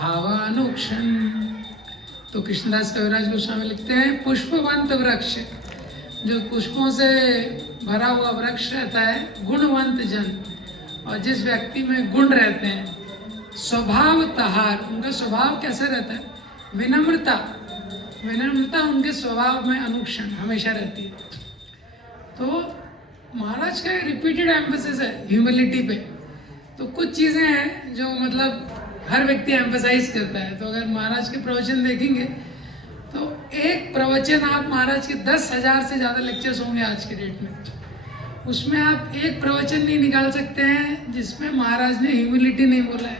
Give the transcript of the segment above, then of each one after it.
स्वभावानुक्षण। तो कृष्णदास कविराज गोस्वामी लिखते हैं पुष्पवंत वृक्ष, जो पुष्पों से भरा हुआ वृक्ष रहता है, गुणवंत जन, और जिस व्यक्ति में गुण रहते हैं, स्वभावतः उनका स्वभाव कैसा रहता है, विनम्रता, विनम्रता उनके स्वभाव में अनुक्षण हमेशा रहती है। तो महाराज का रिपीटेड एम्फेसिस है ह्यूमिलिटी पे। तो कुछ चीज़ें हैं जो मतलब हर व्यक्ति एम्फेसाइज करता है। तो अगर महाराज के प्रवचन देखेंगे तो एक प्रवचन आप महाराज के 10,000 से ज़्यादा लेक्चर्स होंगे आज के डेट में, उसमें आप एक प्रवचन नहीं निकाल सकते हैं जिसमें महाराज ने ह्यूमिलिटी नहीं बोला है,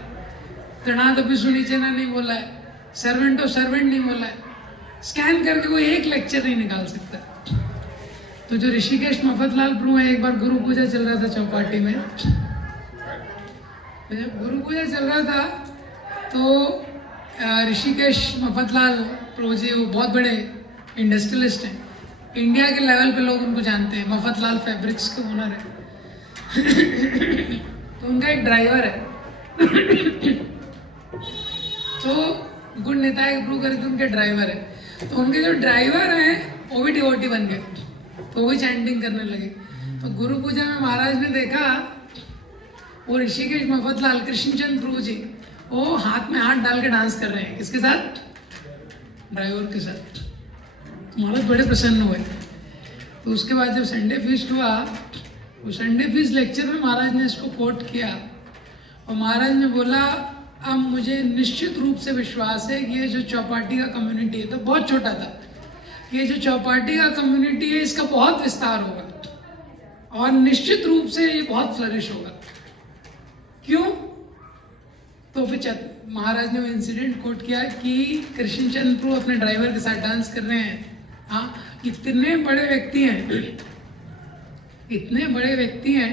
तृणादपि सुनीचना नहीं बोला है, सर्वेंट ऑफ सर्वेंट नहीं बोला है। स्कैन करके कोई एक लेक्चर नहीं निकाल सकता। तो जो ऋषिकेश मफतलाल प्रभु है, एक बार गुरु पूजा चल रहा था चौपाटी में, तो जब गुरु पूजा चल रहा था तो ऋषिकेश मफतलाल प्रभु जी वो बहुत बड़े इंडस्ट्रियलिस्ट हैं, इंडिया के लेवल पे लोग उनको जानते हैं, मफतलाल फैब्रिक्स के ओनर है। तो उनका एक ड्राइवर है। तो गुण निताय प्रभु करके उनके ड्राइवर है। तो उनके जो ड्राइवर हैं वो भी डिवोटी बन गए, तो वो भी चैंटिंग करने लगे। तो गुरु पूजा में महाराज ने देखा वो ऋषिकेश मफतलाल कृष्णचंद्र प्रभु जी वो हाथ में हाथ डाल के डांस कर रहे हैं। किसके साथ? ड्राइवर के साथ। तो महाराज बड़े प्रसन्न हुए। तो उसके बाद जब संडे फीस्ट हुआ, वो संडे फीस्ट लेक्चर में महाराज ने इसको कोट किया और महाराज ने बोला अब मुझे निश्चित रूप से विश्वास है कि ये जो चौपाटी का कम्युनिटी है, तो बहुत छोटा था, ये जो चौपाटी का कम्युनिटी है इसका बहुत विस्तार होगा और निश्चित रूप से ये बहुत फ्लरिश होगा। क्यों? तो फिर महाराज ने वो इंसिडेंट कोट किया कि कृष्णचंद्र प्रभु अपने ड्राइवर के साथ डांस कर रहे हैं। हाँ, इतने बड़े व्यक्ति हैं, इतने बड़े व्यक्ति हैं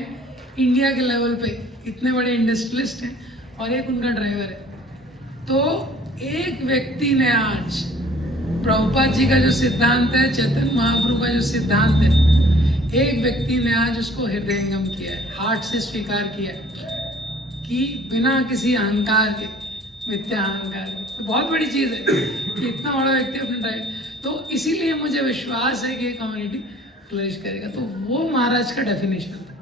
इंडिया के लेवल पे, इतने बड़े इंडस्ट्रियलिस्ट हैं और एक उनका ड्राइवर है। तो एक व्यक्ति ने आज प्रभुपाद जी का जो सिद्धांत है, चैतन्य महाप्रभु का जो सिद्धांत है, एक व्यक्ति ने आज उसको हृदयंगम किया है, हार्ट से स्वीकार किया है कि बिना किसी अहंकार के, मिथ्या अहंकार के। तो बहुत बड़ी चीज़ है कि इतना बड़ा व्यक्ति अपने ड्राइवर। तो इसीलिए मुझे विश्वास है कि ये कम्युनिटी फ्लरिश करेगा। तो वो महाराज का डेफिनेशन था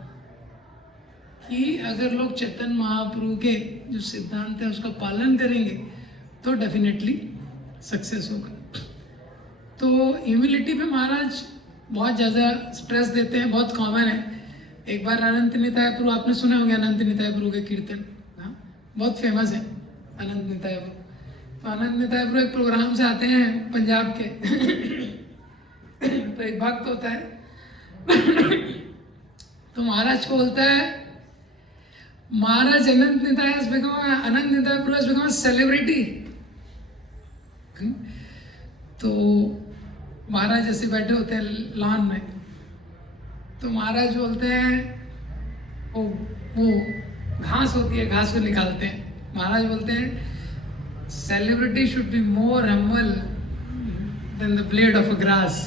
कि अगर लोग चैतन्य महाप्रभु के जो सिद्धांत है उसका पालन करेंगे तो डेफिनेटली सक्सेस होगा। तो ह्यूमिलिटी पे महाराज बहुत ज़्यादा स्ट्रेस देते हैं, बहुत कॉमन है। एक बार अनंत निताय प्रभु, आपने सुने होंगे अनंत निताय प्रभु के कीर्तन, हाँ बहुत फेमस है अनंत निताय प्रभु। तो अनंत निताय प्रभु एक प्रोग्राम से आते हैं पंजाब के। तो एक भक्त होता है, तो महाराज को बोलता है महाराज अनंत Nitai has become Anant Nitai Prabhu has become a celebrity। तो महाराज ऐसे बैठे होते हैं लॉन में, तो महाराज बोलते हैं वो घास होती है, घास को निकालते हैं। महाराज बोलते हैं celebrity should be more humble than the blade of a grass.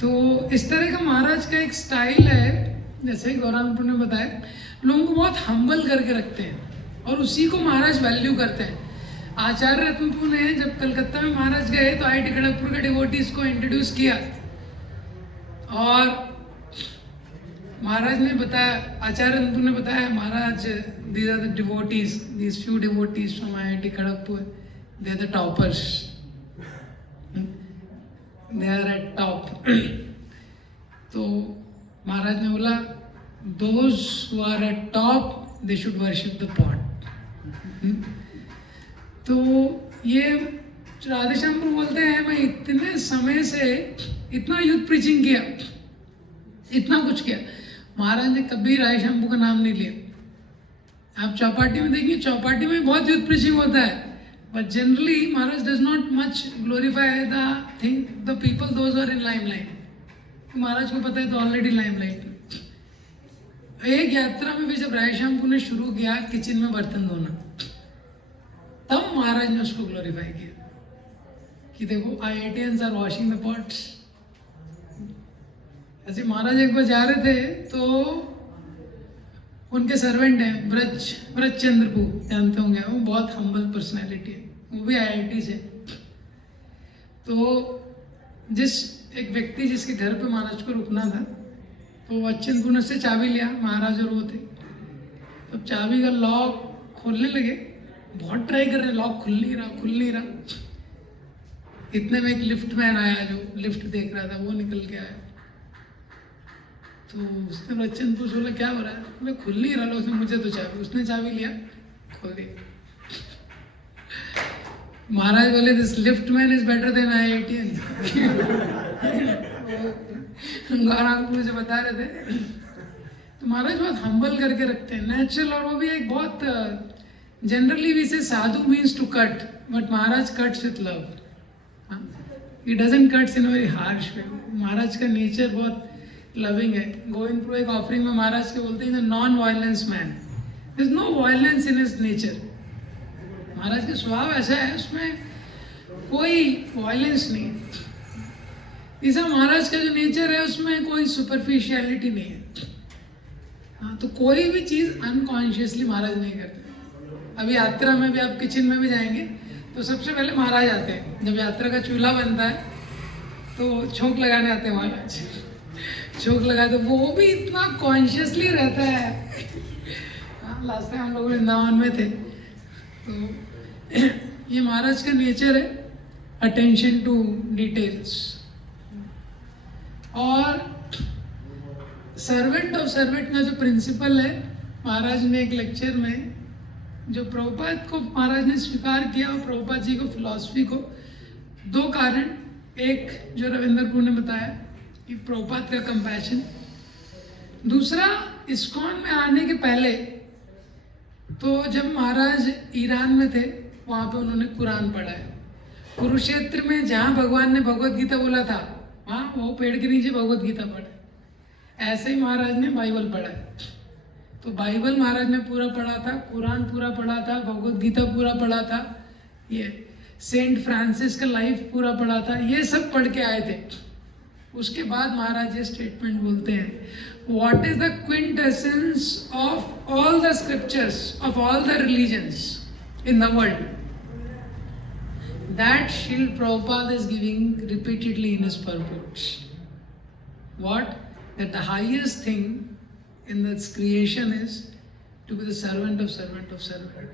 तो इस तरह का महाराज का एक स्टाइल है, जैसे ही गौरांगपुर ने बताया, लोगों को बहुत हम्बल करके रखते हैं और उसी को महाराज वैल्यू करते हैं। आचार्य रत्नपुर ने जब कलकत्ता में महाराज गए तो IIT खड़गपुर के डिवोटीज को इंट्रोड्यूस किया और महाराज ने बताया, आचार्य रत्नपुर ने बताया महाराज these are the devotees, these few devotees from IIT Kharagpur, they are the toppers, they are at top। तो महाराज ने बोला those who are at top they should worship the pot। तो ये राधेश्याम प्रभु बोलते हैं मैं इतने समय से इतना यूथ प्रीचिंग किया, इतना कुछ किया, महाराज ने कभी राय शंभू का नाम नहीं लिया। आप चौपाटी में देखिए, चौपाटी में बहुत यूथ प्रीचिंग होता है, बट जनरली महाराज does not much glorify the thing the people those are in limelight. महाराज को पता है तो ऑलरेडी लाइमलाइट। एक यात्रा में भी जब राय शंभू ने शुरू किया किचन में बर्तन धोना, तब महाराज ने उसको ग्लोरीफाई किया कि देखो IITians are washing the pots. ऐसे महाराज एक बार जा रहे थे तो उनके सर्वेंट हैं व्रज चंद्र को जानते होंगे, वो बहुत हम्बल पर्सनैलिटी है, वो भी IIT से। तो एक व्यक्ति जिसके घर पे महाराज को रुकना था, तो वो अच्युत ने उससे चाबी लिया, महाराज और वो थे। तब चाबी का लॉक खोलने लगे, बहुत ट्राई कर रहे हैं, लॉक खुल नहीं रहा। इतने में एक लिफ्ट मैन आया, जो लिफ्ट देख रहा था, वो निकल के आया। तो उसने बच्चन पूछ बोला क्या हो रहा है, मैं खुल नहीं रहा। उसने मुझे तो चाबी, उसने चाबी लिया, खोल दी। महाराज बोले this lift man is better than IITian। Gaurang मुझे बता रहे थे। तो महाराज बहुत हम्बल करके रखते हैं, नेचुरल। और वो भी एक बहुत generally we say sadhu means to cut, but महाराज cuts with love. He doesn't cuts in very harsh way. महाराज का नेचर बहुत लविंग है। गोविंदपुर एक ऑफरिंग में महाराज के बोलते हैं non violence man, there is no violence in his nature. महाराज का स्वभाव ऐसा है, उसमें कोई वायलेंस नहीं है। ऐसा महाराज का जो नेचर है उसमें कोई सुपरफिशियलिटी नहीं है। हाँ, तो कोई भी चीज़ अनकॉन्शियसली महाराज नहीं करते। अभी यात्रा में भी आप किचन में भी जाएंगे तो सबसे पहले महाराज आते हैं। जब यात्रा का चूल्हा बनता है तो छोंक लगाने आते हैं महाराज। छोंक लगा तो वो भी इतना कॉन्शियसली रहता है। हाँ, लास्ट टाइम हम लोग वृंदावन में थे, तो ये महाराज का नेचर है, अटेंशन टू डिटेल्स। और सर्वेंट ऑफ सर्वेंट का जो प्रिंसिपल है, महाराज ने एक लेक्चर में जो प्रभुपाद को महाराज ने स्वीकार किया, और प्रभुपाद जी को फिलॉसफी को, दो कारण। एक जो रविंद्र को ने बताया कि प्रभुपाद का कंपैशन, दूसरा इस्कॉन में आने के पहले तो जब महाराज ईरान में थे वहाँ पे उन्होंने कुरान पढ़ा है। कुरुक्षेत्र में जहाँ भगवान ने भगवत गीता बोला था, वहाँ वो पेड़ के नीचे भगवत गीता पढ़ा। ऐसे ही महाराज ने बाइबल पढ़ा है। तो बाइबल महाराज ने पूरा पढ़ा था, कुरान पूरा पढ़ा था, भगवत गीता पूरा पढ़ा था, ये सेंट फ्रांसिस का लाइफ पूरा पढ़ा था, ये सब पढ़ के आए थे। उसके बाद महाराज ये स्टेटमेंट बोलते हैं, what is the quintessence of all the scriptures of all the religions in the world, that Srila Prabhupada is giving repeatedly in his purports. What? That the highest thing in this creation is to be the servant of servant of servant.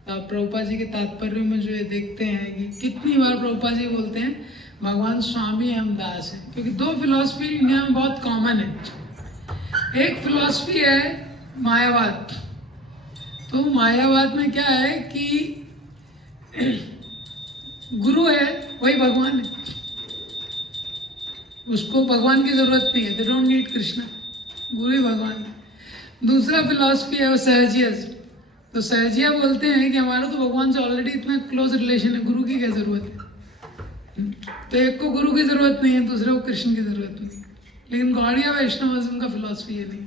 तो आप प्रभुपाद जी के तात्पर्य में जो ये देखते हैं कि कितनी बार प्रभुपाद जी बोलते हैं भगवान स्वामी हम दास हैं, क्योंकि दो फिलॉसफी इंडिया में बहुत कॉमन है। एक फिलॉसफी है मायावाद। तो मायावाद में क्या है कि गुरु है वही भगवान है, उसको भगवान की जरूरत नहीं है, दे डोंट नीड कृष्णा, गुरु ही भगवान है। दूसरा फिलॉसफी है वो सहजियस। तो सहजिया बोलते हैं कि हमारा तो भगवान से ऑलरेडी इतना क्लोज रिलेशन है, गुरु की क्या जरूरत है। तो एक को गुरु की जरूरत नहीं है, दूसरे को कृष्ण की जरूरत नहीं है। लेकिन गौड़िया वैष्णविज्म का फिलॉसफी ये नहीं है।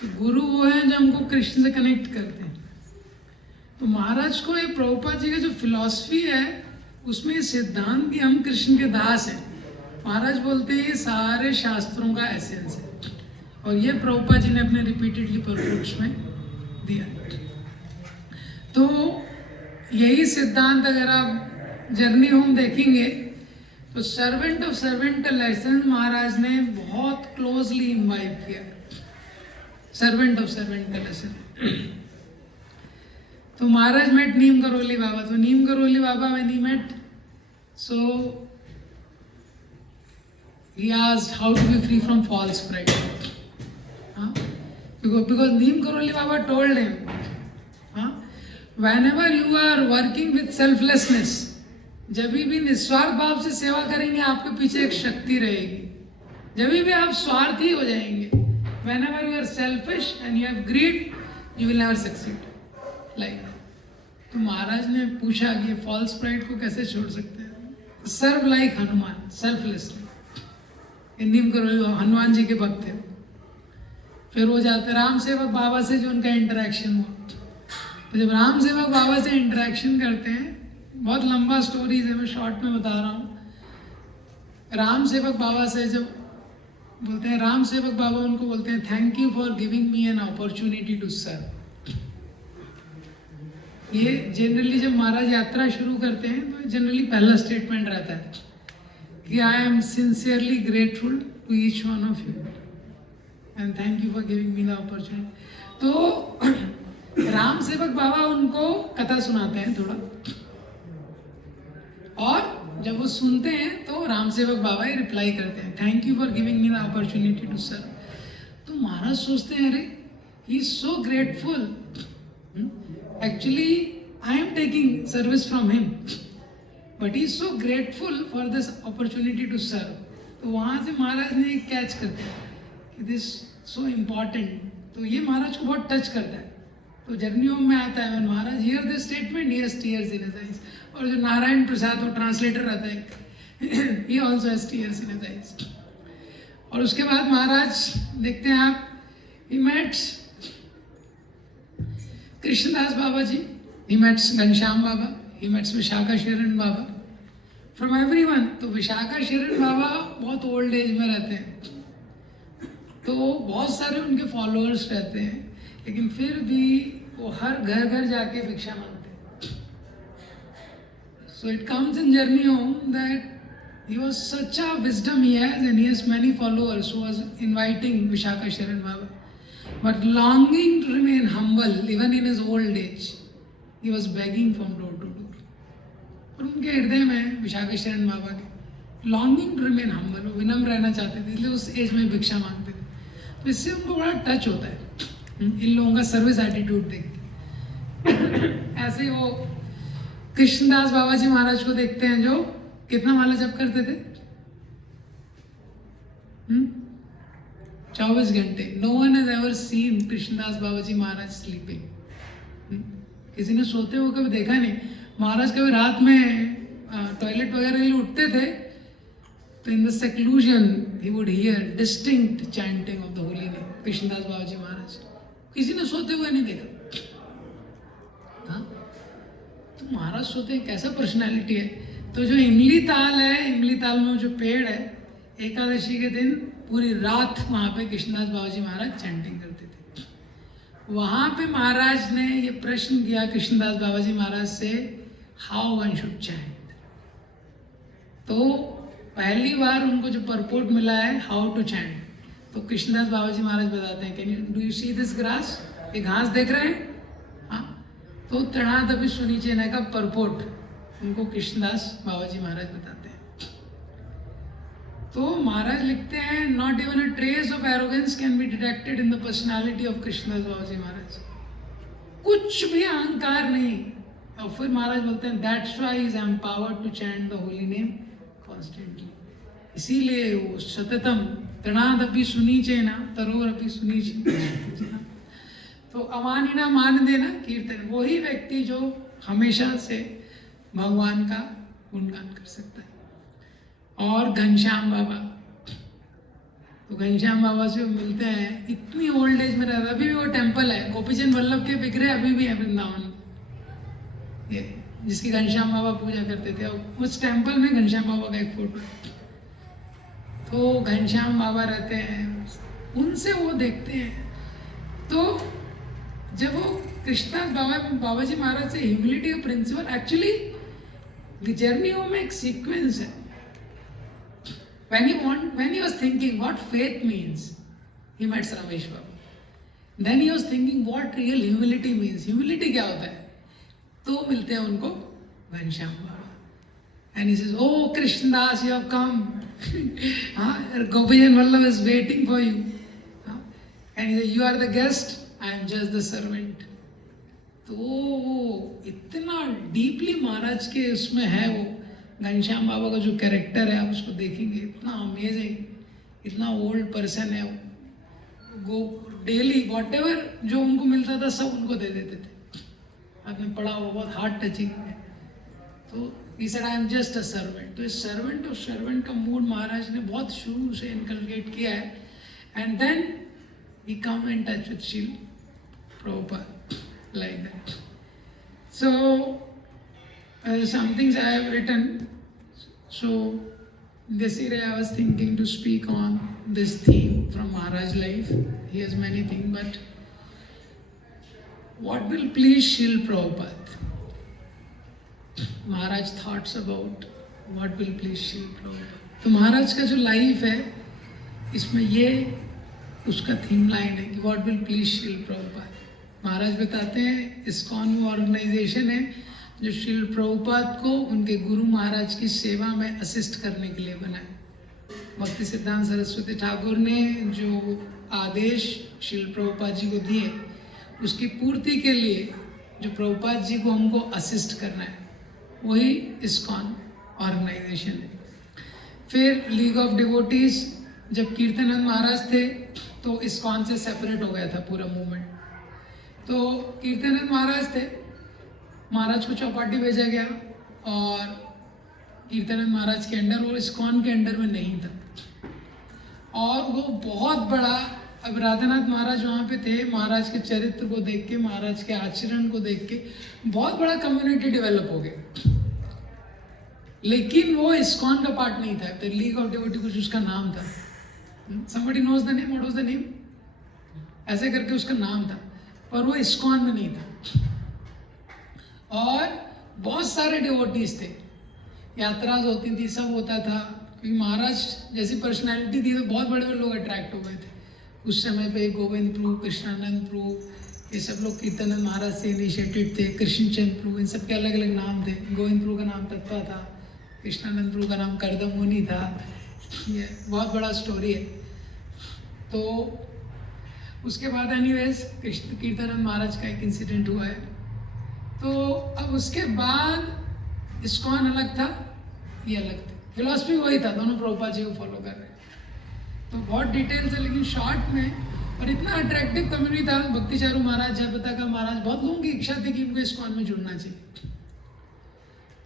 तो गुरु वो है जो हमको कृष्ण से कनेक्ट करते हैं। तो महाराज को ये प्रभुपाद जी का जो फिलॉसफी है उसमें सिद्धांत कि हम कृष्ण के दास हैं। महाराज बोलते हैं ये सारे शास्त्रों का एसेंस है, और ये प्रभुपाद जी ने अपने रिपीटेडली परपोर्ट्स में दिया। तो यही सिद्धांत अगर आप जर्नी होम देखेंगे तो सर्वेंट ऑफ सर्वेंट का लेसन महाराज ने बहुत क्लोजली इन्वाइव किया। सर्वेंट ऑफ सर्वेंट का लेसन। तो महाराज मेट नीम करोली बाबा। तो Neem Karoli Baba when he met, so he asked how to be free from false pride. Because Neem Karoli Baba told him, whenever you are working with selflessness, जब भी निस्वार्थ भाव से सेवा करेंगे आपके पीछे एक शक्ति रहेगी। जब भी आप स्वार्थी हो जाएंगे, whenever you are selfish and you have greed, you will never succeed. Like, तो महाराज ने पूछा कि फॉल्स प्राइड को कैसे छोड़ सकते हैं। Serve like Hanuman, selflessly. Neem Karoli Hanuman ji के भक्त थे। फिर वो जाते राम सेवक बाबा से जो उनका इंटरेक्शन हुआ। तो जब राम सेवक बाबा से इंटरेक्शन करते हैं, बहुत लंबा स्टोरीज है, मैं शॉर्ट में बता रहा हूँ। राम सेवक बाबा से जब बोलते हैं राम सेवक बाबा उनको बोलते हैं thank you for giving me an opportunity to serve. ये जनरली जब महाराज यात्रा शुरू करते हैं तो जनरली पहला स्टेटमेंट रहता है कि I am sincerely grateful to each one of you and thank you for giving me the opportunity. तो राम सेवक बाबा उनको कथा सुनाते हैं थोड़ा, और जब वो सुनते हैं तो राम सेवक बाबा ही रिप्लाई करते हैं thank you for giving me the opportunity to serve. तो महाराज सोचते हैं अरे he is so grateful, actually I am taking service from him but he is so grateful for this opportunity to serve। तो वहाँ से महाराज ने एक कैच करते हैं कि दिस सो इम्पॉर्टेंट, तो ये महाराज को बहुत टच करता है। तो जर्नी होम में आता है महाराज hear this statement he has tears in his eyes, और जो नारायण प्रसाद वो ट्रांसलेटर रहता है he also has tears in his eyes. और उसके बाद महाराज देखते हैं आप he meets Krishnadas Baba ji, he met Ghanshyam Baba, he met Vishakha Sharan Baba, from everyone. तो विशाखा शरण बाबा बहुत ओल्ड एज में रहते हैं, तो बहुत सारे उनके फॉलोअर्स रहते हैं, लेकिन फिर भी वो हर घर घर जाके भिक्षा मांगते हैं। So it comes in journey home that he was such a wisdom he has and he has many followers who was inviting Vishaka Sharan Baba, but longing to remain humble even in his old age he was begging from door to door। और उनके हृदय में विशाखा शरण बाबा के longing to remain humble, वो विनम्र रहना चाहते थे, इसलिए उस एज में भिक्षा मांगते थे। तो इससे उनको बड़ा टच होता है इन लोगों का सर्विस एटीट्यूड देख के। ऐसे ही वो कृष्णदास बाबा जी महाराज को देखते हैं जो कितना माला जप करते थे, 24 घंटे। No one has ever seen Krishnadas Baba ji Maharaj sleeping. किसी ने सोते हुए कभी देखा नहीं। महाराज कभी रात में टॉयलेट वगैरह के लिए उठते थे तो in the seclusion he would hear distinct chanting of the holy name, Krishnadas Baba ji महाराज। किसी ने सोते हुए नहीं देखा। हाँ, तो महाराज सोते हैं, कैसा पर्सनैलिटी है। तो जो इमली ताल है, इमली ताल में जो पेड़ है, एकादशी के दिन पूरी रात वहाँ पे कृष्णदास बाबा जी महाराज चैंटिंग करते थे। वहाँ पे महाराज ने ये प्रश्न किया कृष्णदास बाबा जी महाराज से, हाउ वन शुड चैंट। तो पहली बार उनको जो परपोर्ट मिला है हाउ टू चैंट, तो कृष्णदास बाबा जी महाराज बताते हैं, can you do you see this grass, ये घास देख रहे हैं। हाँ, तो तृणादपि सुनिचेन का परपोर्ट उनको कृष्णदास बाबा जी महाराज बताते हैं। तो महाराज लिखते हैं, not even a trace of arrogance can be detected in the personality of Krishnadas Baba ji Maharaj. कुछ भी अहंकार नहीं। और फिर महाराज बोलते हैं, that's why he is empowered to chant the holy name constantly. इसीलिए वो सततम तृणादपि सुनीचेन तरोरपि सुनीचेन। तो अमानिना मान देना कीर्तन, वही व्यक्ति जो हमेशा से भगवान का गुणगान कर सकता है। और घनश्याम बाबा, तो घनश्याम बाबा से मिलते हैं, इतनी ओल्ड एज में रहता, अभी भी वो टेम्पल है, गोपीचंद वल्लभ के विग्रह अभी भी है वृंदावन, ये जिसकी घनश्याम बाबा पूजा करते थे। और उस टेम्पल में घनश्याम बाबा का एक फोटो है। तो घनश्याम बाबा रहते हैं, उनसे वो देखते हैं। तो जब वो कृष्णदास बाबा जी महाराज से ह्यूमिलिटी का प्रिंसिपल, एक्चुअली जर्नी में एक सीक्वेंस है। when he was thinking what faith means, he met Ramesh Baba. Then he was thinking what real humility means, humility क्या होता है। तो मिलते हैं उनको घनश्याम बाबा, and he says, oh Krishnadas, you have come, Gopijan Vallabh is waiting for you, and he says, you are the guest, I am just the servant। तो वो इतना डीपली महाराज के उसमें है, वो घनश्याम बाबा का जो कैरेक्टर है आप उसको देखेंगे, इतना अमेजिंग, इतना ओल्ड पर्सन है वो। डेली वॉट एवर जो उनको मिलता था सब उनको दे देते थे। आपने पढ़ा वो बहुत हार्ट टचिंग है। तो he said, I am just a servant। तो इस सर्वेंट और सर्वेंट का मूड महाराज ने बहुत शुरू से इनकलकेट किया है। And then we come in touch with Srila Prabhupada like that। So some things I have written, so this year I was thinking to speak on this theme from Maharaj life. He has many things, but what will please Srila Prabhupada? Maharaj thoughts about what will please Srila Prabhupada. तो महाराज का जो life है इसमें ये उसका theme line है कि what will please Srila Prabhupada. Maharaj बताते हैं इस्कॉन ऑर्गेनाइजेशन है जो श्रील प्रभुपाद को उनके गुरु महाराज की सेवा में असिस्ट करने के लिए बना है. भक्ति सिद्धांत सरस्वती ठाकुर ने जो आदेश श्रील प्रभुपाद जी को दिए उसकी पूर्ति के लिए जो प्रभुपाद जी को हमको असिस्ट करना है वही इस्कॉन ऑर्गेनाइजेशन है. फिर लीग ऑफ डिवोटीज जब कीर्तनानंद महाराज थे तो इस्कॉन से सेपरेट हो गया था पूरा मूवमेंट. तो कीर्तनानंद महाराज थे, महाराज को चौपाटी भेजा गया और कीर्तनानंद महाराज के अंडर और इस्कॉन के अंडर में नहीं था. और वो बहुत बड़ा, अब राधानाथ महाराज वहाँ पे थे, महाराज के चरित्र को देख के, महाराज के आचरण को देख के बहुत बड़ा कम्युनिटी डेवलप हो गया. लेकिन वो इस्कॉन का पार्ट नहीं था. तो लीग ऑफ डिवोटी कुछ उसका नाम था. Somebody knows the name? What was the name? ऐसे करके उसका नाम था, पर वो इस्कॉन में नहीं था. और बहुत सारे डिवोटीज थे, यात्राज होती थी, सब होता था. क्योंकि महाराज जैसी पर्सनालिटी थी तो बहुत बड़े बड़े लोग अट्रैक्ट हो गए थे. उस समय पे गोविंद प्रभु, कृष्णानंद प्रभु, ये सब लोग कीर्तनानंद महाराज से इनिशिएटेड थे. कृष्णचंद प्रभु, इन सब के अलग अलग नाम थे. गोविंद प्रभु का नाम तत्वा था, कृष्णानंद प्रभु का नाम करदम मुनि था. ये बहुत बड़ा स्टोरी है. तो उसके बाद एनीवेज कृष्ण कीर्तनानंद महाराज का एक इंसिडेंट हुआ है. तो अब उसके बाद इस्कॉन अलग था, ये अलग था. फिलॉसफी वही था, दोनों प्रभुपाद जी को फॉलो कर रहे हैं. तो बहुत डिटेल्स है लेकिन शॉर्ट में. और इतना अट्रैक्टिव कम्युनिटी था. भक्ति चारू महाराज, जयपता का महाराज, बहुत लोगों की इच्छा थी कि इनको इस्कॉन में जुड़ना चाहिए.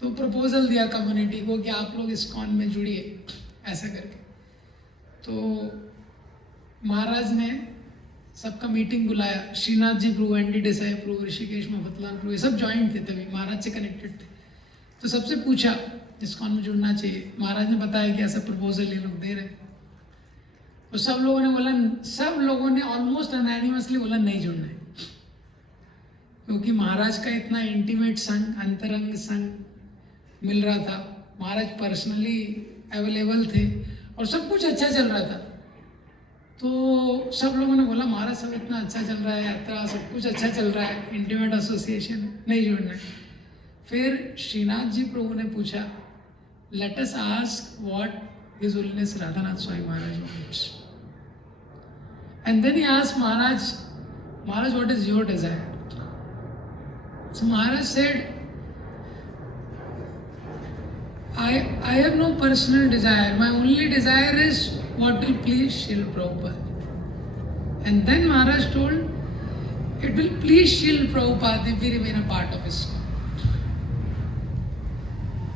तो प्रपोजल दिया कम्युनिटी को कि आप लोग इस्कॉन में जुड़िए ऐसा करके. तो महाराज ने सबका मीटिंग बुलाया. श्रीनाथ जी प्रभु, एनडी देसाई प्रभु, ऋषिकेश मोहतलाल प्रभु, ये सब ज्वाइंट थे, तभी महाराज से कनेक्टेड थे. तो सबसे पूछा इस्कॉन में जुड़ना चाहिए. महाराज ने बताया कि ऐसा प्रपोजल ये लोग दे रहे. तो सब लोगों ने बोला, सब लोगों ने ऑलमोस्ट अनैनिमसली बोला नहीं जुड़ना है. क्योंकि महाराज का इतना इंटीमेट संग, अंतरंग संग मिल रहा था. महाराज पर्सनली अवेलेबल थे और सब कुछ अच्छा चल रहा था. तो सब लोगों ने बोला महाराज सब इतना अच्छा चल रहा है, यात्रा सब कुछ अच्छा चल रहा है, इंटीमेट एसोसिएशन है, नहीं जुड़ना है. फिर श्रीनाथ जी प्रभु ने पूछा, let us ask what his holiness Radhanath Swami Maharaj wants. And then he asked Maharaj, Maharaj what is your desire? So Maharaj said, I have no personal desire. My only desire is what will please Srila Prabhupada. And then Maharaj told, it will please Srila Prabhupada if we remain a part of ISKCON.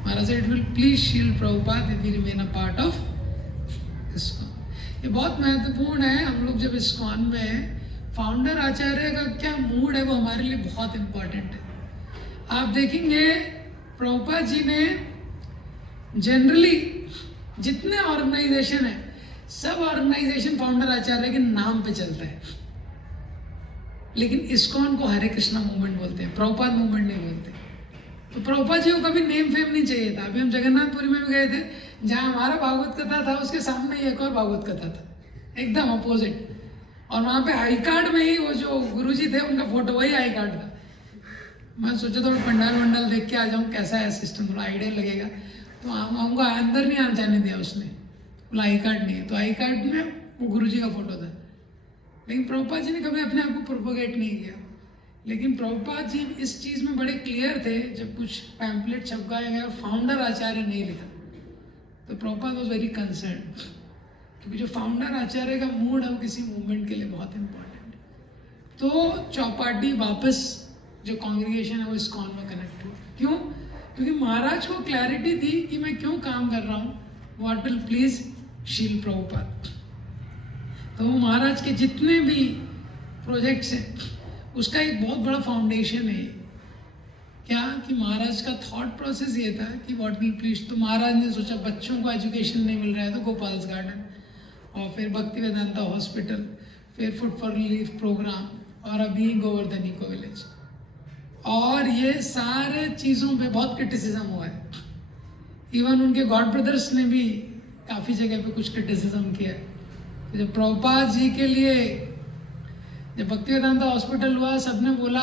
Maharaj said, it will please Srila Prabhupada if we remain a part of ISKCON. ये बहुत महत्वपूर्ण है. हम लोग जब ISKCON में हैं, founder आचार्य का क्या मूड है वो हमारे लिए बहुत इम्पोर्टेंट है. आप देखेंगे प्रभुपाद जी ने जनरली जितने ऑर्गेनाइजेशन है, सब ऑर्गेनाइजेशन फाउंडर आचार्य के नाम पे चलता है. लेकिन इस्कॉन को हरे कृष्णा मूवमेंट बोलते हैं, प्रभुपाद मूवमेंट नहीं बोलते. तो प्रभुपाद जी को कभी नेम फेम नहीं चाहिए था. अभी हम जगन्नाथपुरी में भी गए थे, जहाँ हमारा भागवत कथा था उसके सामने एक और भागवत कथा था, एकदम अपोजिट. और वहाँ पे आई कार्ड में ही वो जो गुरुजी थे उनका फोटो वही आई कार्ड था. मैं सोचा थोड़ा पंडाल वंडाल देख के आ जाऊँ, कैसा है सिस्टम, थोड़ा आइडिया लगेगा. तो हमको अंदर नहीं आने जाने दिया उसने, बोला आई कार्ड नहीं है. तो आई कार्ड में वो गुरुजी का फोटो था. लेकिन प्रभुपाद जी ने कभी अपने आप को प्रोपोगेट नहीं किया. लेकिन प्रभुपाद जी इस चीज़ में बड़े क्लियर थे. जब कुछ पैम्पलेट छपकाया गया और फाउंडर आचार्य नहीं लिखा तो प्रभुपाद वॉज वेरी कंसर्न. क्योंकि जो फाउंडर आचार्य का मूड है वो किसी मूवमेंट के लिए बहुत इंपॉर्टेंट है. तो चौपाटी वापस जो कॉन्ग्रीगेशन है वो इस्कॉन में कनेक्ट हुआ. क्यों? क्योंकि महाराज को क्लैरिटी थी कि मैं क्यों काम कर रहा हूँ, what will please Srila Prabhupada. तो महाराज के जितने भी प्रोजेक्ट्स हैं उसका एक बहुत बड़ा फाउंडेशन है. क्या कि महाराज का थॉट प्रोसेस ये था कि व्हाट विल प्लीज. तो महाराज ने सोचा बच्चों को एजुकेशन नहीं मिल रहा है तो गोपाल्स गार्डन. और फिर भक्ति वेदांता हॉस्पिटल, फिर फूड फॉर रिलीफ प्रोग्राम, और अभी गोवर्धन इको विलेज। और ये सारे चीज़ों पे बहुत क्रिटिसिज्म हुआ है। इवन उनके गॉड ब्रदर्स ने भी काफ़ी जगह पे कुछ क्रिटिसिज्म किया है। तो जब प्रभुपाद जी के लिए जब भक्ति वेदांता हॉस्पिटल हुआ, सबने बोला,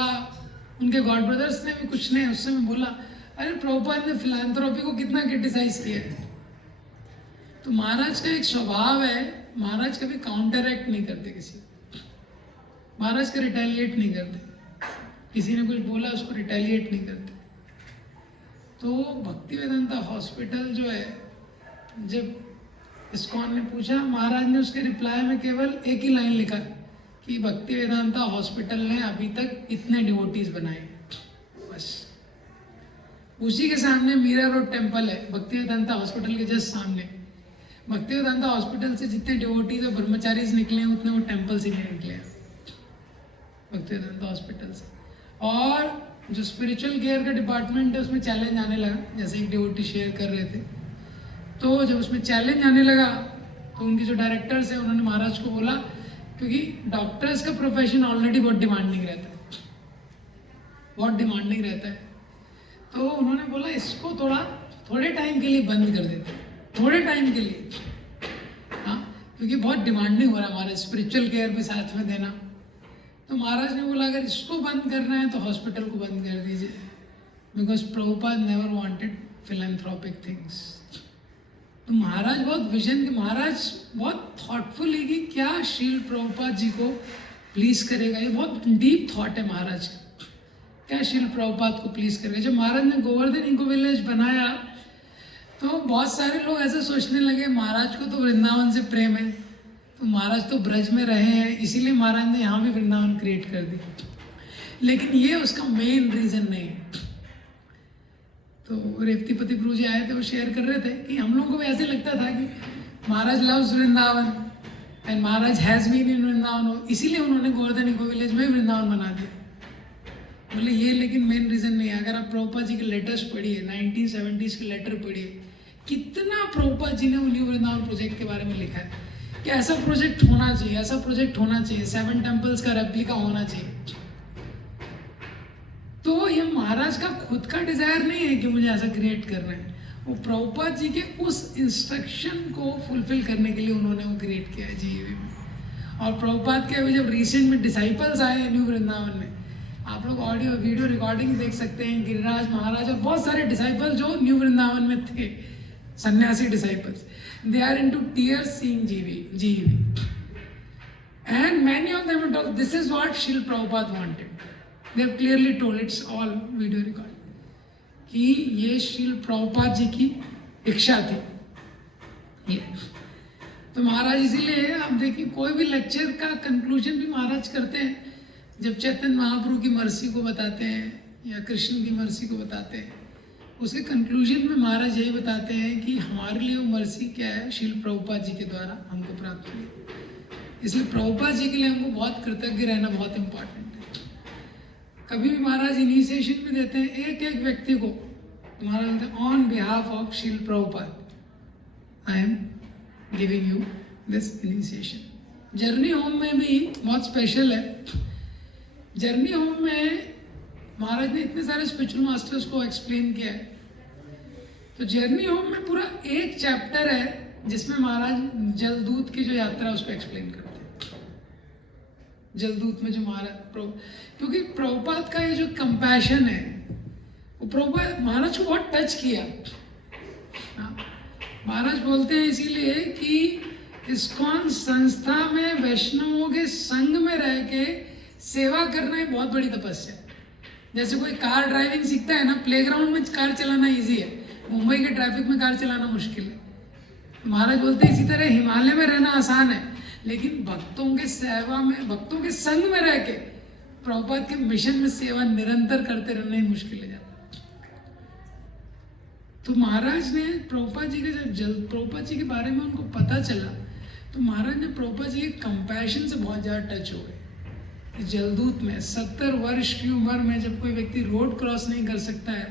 उनके गॉड ब्रदर्स ने भी कुछ ने उस समय बोला, अरे प्रभुपाद ने फिलैंथ्रोपी को कितना क्रिटिसाइज किया है। तो महाराज का एक स्वभाव है, महाराज कभी काउंटर एक्ट नहीं करते किसी, महाराज का रिटेलिएट नहीं करते, किसी ने कुछ बोला उसको रिटेलिएट नहीं करते। तो भक्ति वेदांता हॉस्पिटल जो है, जब इस्कॉन ने पूछा, महाराज ने उसके रिप्लाई में केवल एक ही लाइन लिखा कि भक्ति वेदांता हॉस्पिटल ने अभी तक इतने डिवोटीज बनाए हैं, बस। उसी के सामने मीरा रोड टेम्पल है, भक्ति वेदांता हॉस्पिटल के जस्ट सामने। भक्ति वेदांता हॉस्पिटल से जितने डिवोटीज और ब्रह्मचारीज निकले हैं उतने वो टेम्पल से नहीं निकले हैं, भक्ति वेदांता हॉस्पिटल से। और जो स्पिरिचुअल केयर का डिपार्टमेंट है उसमें चैलेंज आने लगा, जैसे एक डिवोटी शेयर कर रहे थे। तो जब उसमें चैलेंज आने लगा तो उनके जो डायरेक्टर्स हैं उन्होंने महाराज को बोला, क्योंकि डॉक्टर्स का प्रोफेशन ऑलरेडी बहुत डिमांडिंग रहता है, बहुत डिमांडिंग रहता है। तो उन्होंने बोला इसको थोड़े टाइम के लिए बंद कर देते हैं, थोड़े टाइम के लिए, हाँ, क्योंकि बहुत डिमांडिंग हो रहा है हमारे स्पिरिचुअल केयर भी साथ में देना। तो महाराज ने बोला अगर इसको बंद करना है तो हॉस्पिटल को बंद कर दीजिए, because Prabhupada never wanted philanthropic things. तो महाराज बहुत विजन के, महाराज बहुत थॉटफुल है कि क्या श्रील प्रभुपाद जी को प्लीज करेगा। ये बहुत डीप थॉट है महाराज का, क्या श्रील प्रभुपाद को प्लीज करेगा। जब महाराज ने गोवर्धन इको विलेज बनाया तो बहुत सारे लोग ऐसे सोचने लगे महाराज को तो वृंदावन से प्रेम है, तो महाराज तो ब्रज में रहे हैं इसीलिए महाराज ने यहाँ भी वृंदावन क्रिएट कर दी। लेकिन ये उसका मेन रीजन नहीं है। तो रेवतीपति गुरु जी आए थे, वो शेयर कर रहे थे कि हम लोगों को भी ऐसे लगता था कि Maharaj loves Vrindavan and Maharaj has been in Vrindavan, इसीलिए उन्होंने गोवर्धन इको विलेज में वृंदावन बना दिया। बोले ये लेकिन मेन रीजन नहीं है। अगर आप प्रभुपाद जी के लेटर्स पढ़िए, 1970s के लेटर पढ़िए, कितना प्रभुपाद जी ने न्यू वृंदावन प्रोजेक्ट के बारे में लिखा है कि ऐसा प्रोजेक्ट होना चाहिए, ऐसा प्रोजेक्ट होना चाहिए, 7 टेम्पल्स का रेप्लिका होना चाहिए। तो ये महाराज का खुद का डिजायर नहीं है कि मुझे ऐसा क्रिएट करना है, वो प्रभुपाद जी के उस इंस्ट्रक्शन को फुलफिल करने के लिए उन्होंने वो क्रिएट किया है जीईवी में। और प्रभुपाद के अभी जब रिसेंट में डिसाइपल्स आए हैं न्यू वृंदावन में, आप लोग ऑडियो वीडियो रिकॉर्डिंग देख सकते हैं, गिरिराज महाराज और बहुत सारे डिसाइपल जो न्यू वृंदावन में थे, सन्यासी disciples, they are into tears seeing GEV. And many of them talk, this is what Srila Prabhupada wanted. They have clearly told, it's all video record, कि ये श्रील प्रभुपाद जी की इच्छा थी ये। तो महाराज इसीलिए आप देखिए कोई भी लेक्चर का कंक्लूजन भी महाराज करते हैं, जब चैतन्य महाप्रभु की मर्सी को बताते हैं या कृष्ण की मर्सी को बताते हैं, उसके कंक्लूजन में महाराज यही बताते हैं कि हमारे लिए वो मर्सी क्या है, श्रील प्रभुपाद जी के द्वारा हमको प्राप्त हुई। इसलिए प्रभुपाद जी के लिए हमको बहुत कृतज्ञ रहना बहुत इम्पोर्टेंट है। कभी भी महाराज इनिशिएशन में देते हैं एक एक व्यक्ति को, महाराज बोलते हैं on behalf of Srila Prabhupada I am giving you this initiation. Journey home में भी बहुत स्पेशल है। जर्नी होम में महाराज ने इतने सारे स्पिरिचुअल मास्टर्स को एक्सप्लेन किया है। तो जर्नी होम में पूरा एक चैप्टर है जिसमें महाराज जलदूत की जो यात्रा है उसको एक्सप्लेन करते हैं। जलदूत में जो क्योंकि प्रभुपाद का ये जो कंपैशन है वो प्रभुपाद महाराज को बहुत टच किया। महाराज बोलते हैं इसीलिए कि इस्कॉन संस्था में वैष्णवों के संग में रह के सेवा करना एक बहुत बड़ी तपस्या है। जैसे कोई कार ड्राइविंग सीखता है ना, प्लेग्राउंड में कार चलाना इजी है, मुंबई के ट्रैफिक में कार चलाना मुश्किल है। तो महाराज बोलते हैं इसी तरह हिमालय में रहना आसान है, लेकिन भक्तों के सेवा में, भक्तों के संग में रह के प्रभुपाद के मिशन में सेवा निरंतर करते रहना ही मुश्किल है जाता। तो महाराज ने प्रभुपाद जी के जब प्रभुपाद जी के बारे में उनको पता चला तो महाराज ने प्रभुपाद जी के कंपैशन से बहुत ज़्यादा टच हो गए। जलदूत में 70 वर्ष की उम्र में जब कोई व्यक्ति रोड क्रॉस नहीं कर सकता है,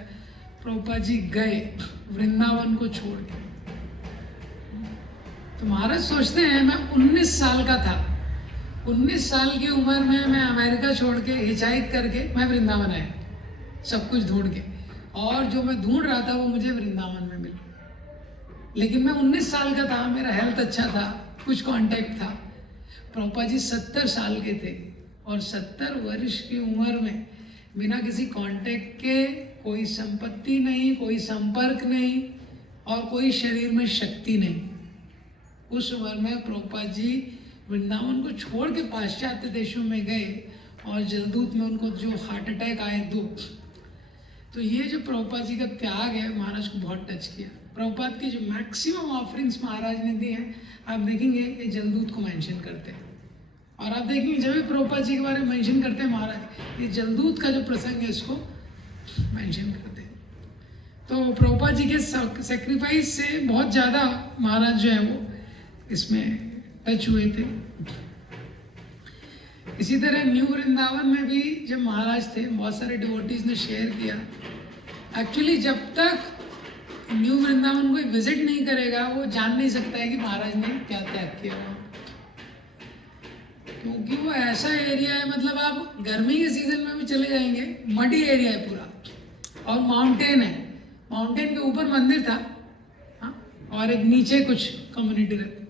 प्रभुपाद जी गए वृंदावन को छोड़ के। तो महाराज सोचते हैं मैं 19 साल का था, 19 साल की उम्र में मैं अमेरिका छोड़ के हिचाइक करके मैं वृंदावन आया, सब कुछ ढूंढ के, और जो मैं ढूंढ रहा था वो मुझे वृंदावन में मिला। लेकिन मैं 19 साल का था, मेरा हेल्थ अच्छा था, कुछ कांटेक्ट था। प्रभुपाद जी 70 साल के थे और 70 वर्ष की उम्र में बिना किसी कांटेक्ट के, कोई संपत्ति नहीं, कोई संपर्क नहीं और कोई शरीर में शक्ति नहीं, उस उम्र में प्रभुपाद जी वृंदावन को छोड़ के पाश्चात्य देशों में गए और जलदूत में उनको जो हार्ट अटैक आए दो। तो ये जो प्रभुपाद जी का त्याग है महाराज को बहुत टच किया। प्रभुपाद की जो मैक्सिमम ऑफरिंग्स महाराज ने दी हैं, आप देखेंगे ये जलदूत को मेंशन करते हैं। और आप देखेंगे जब भी प्रभुपाद जी के बारे में मेंशन करते हैं महाराज, ये जलदूत का जो प्रसंग है इसको मेंशन करते हैं। तो प्रभुपाद जी के सेक्रीफाइस से बहुत ज़्यादा महाराज जो है वो इसमें टच हुए थे। इसी तरह न्यू वृंदावन में भी जब महाराज थे, बहुत सारे डिवोटीज ने शेयर किया, एक्चुअली जब तक न्यू वृंदावन कोई विजिट नहीं करेगा वो जान नहीं सकता है कि महाराज ने क्या त्याग किया वहाँ, क्योंकि वो ऐसा एरिया है, मतलब आप गर्मी के सीजन में भी चले जाएंगे, मडी एरिया है पूरा और माउंटेन है, माउंटेन के ऊपर मंदिर था, हाँ, और एक नीचे कुछ कम्युनिटी रहती थी।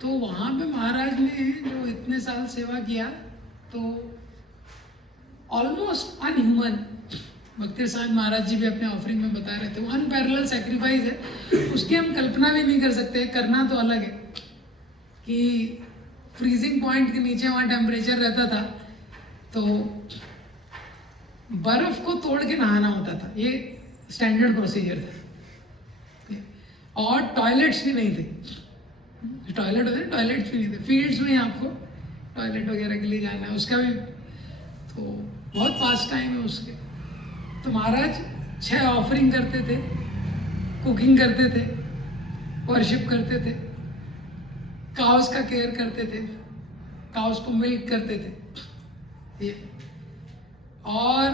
तो वहाँ पे महाराज ने जो इतने साल सेवा किया तो ऑलमोस्ट अनह्यूमन, भक्ति साहब महाराज जी भी अपने ऑफरिंग में बता रहे थे, वो अनपैरेलल सैक्रिफाइस है, उसकी हम कल्पना भी नहीं कर सकते। करना तो अलग है कि फ्रीजिंग पॉइंट के नीचे वहाँ टेम्परेचर रहता था तो बर्फ को तोड़ के नहाना होता था, ये स्टैंडर्ड प्रोसीजर था। और टॉयलेट्स भी नहीं थे, टॉयलेट होते टॉयलेट्स भी नहीं थे, फील्ड्स में आपको टॉयलेट वगैरह के लिए जाना है, उसका भी तो बहुत पास टाइम है उसके। तो महाराज 6 ऑफरिंग करते थे, कुकिंग करते थे, वर्शिप करते थे, काउस का केयर करते थे, काउस को मिल्क करते थे ये। और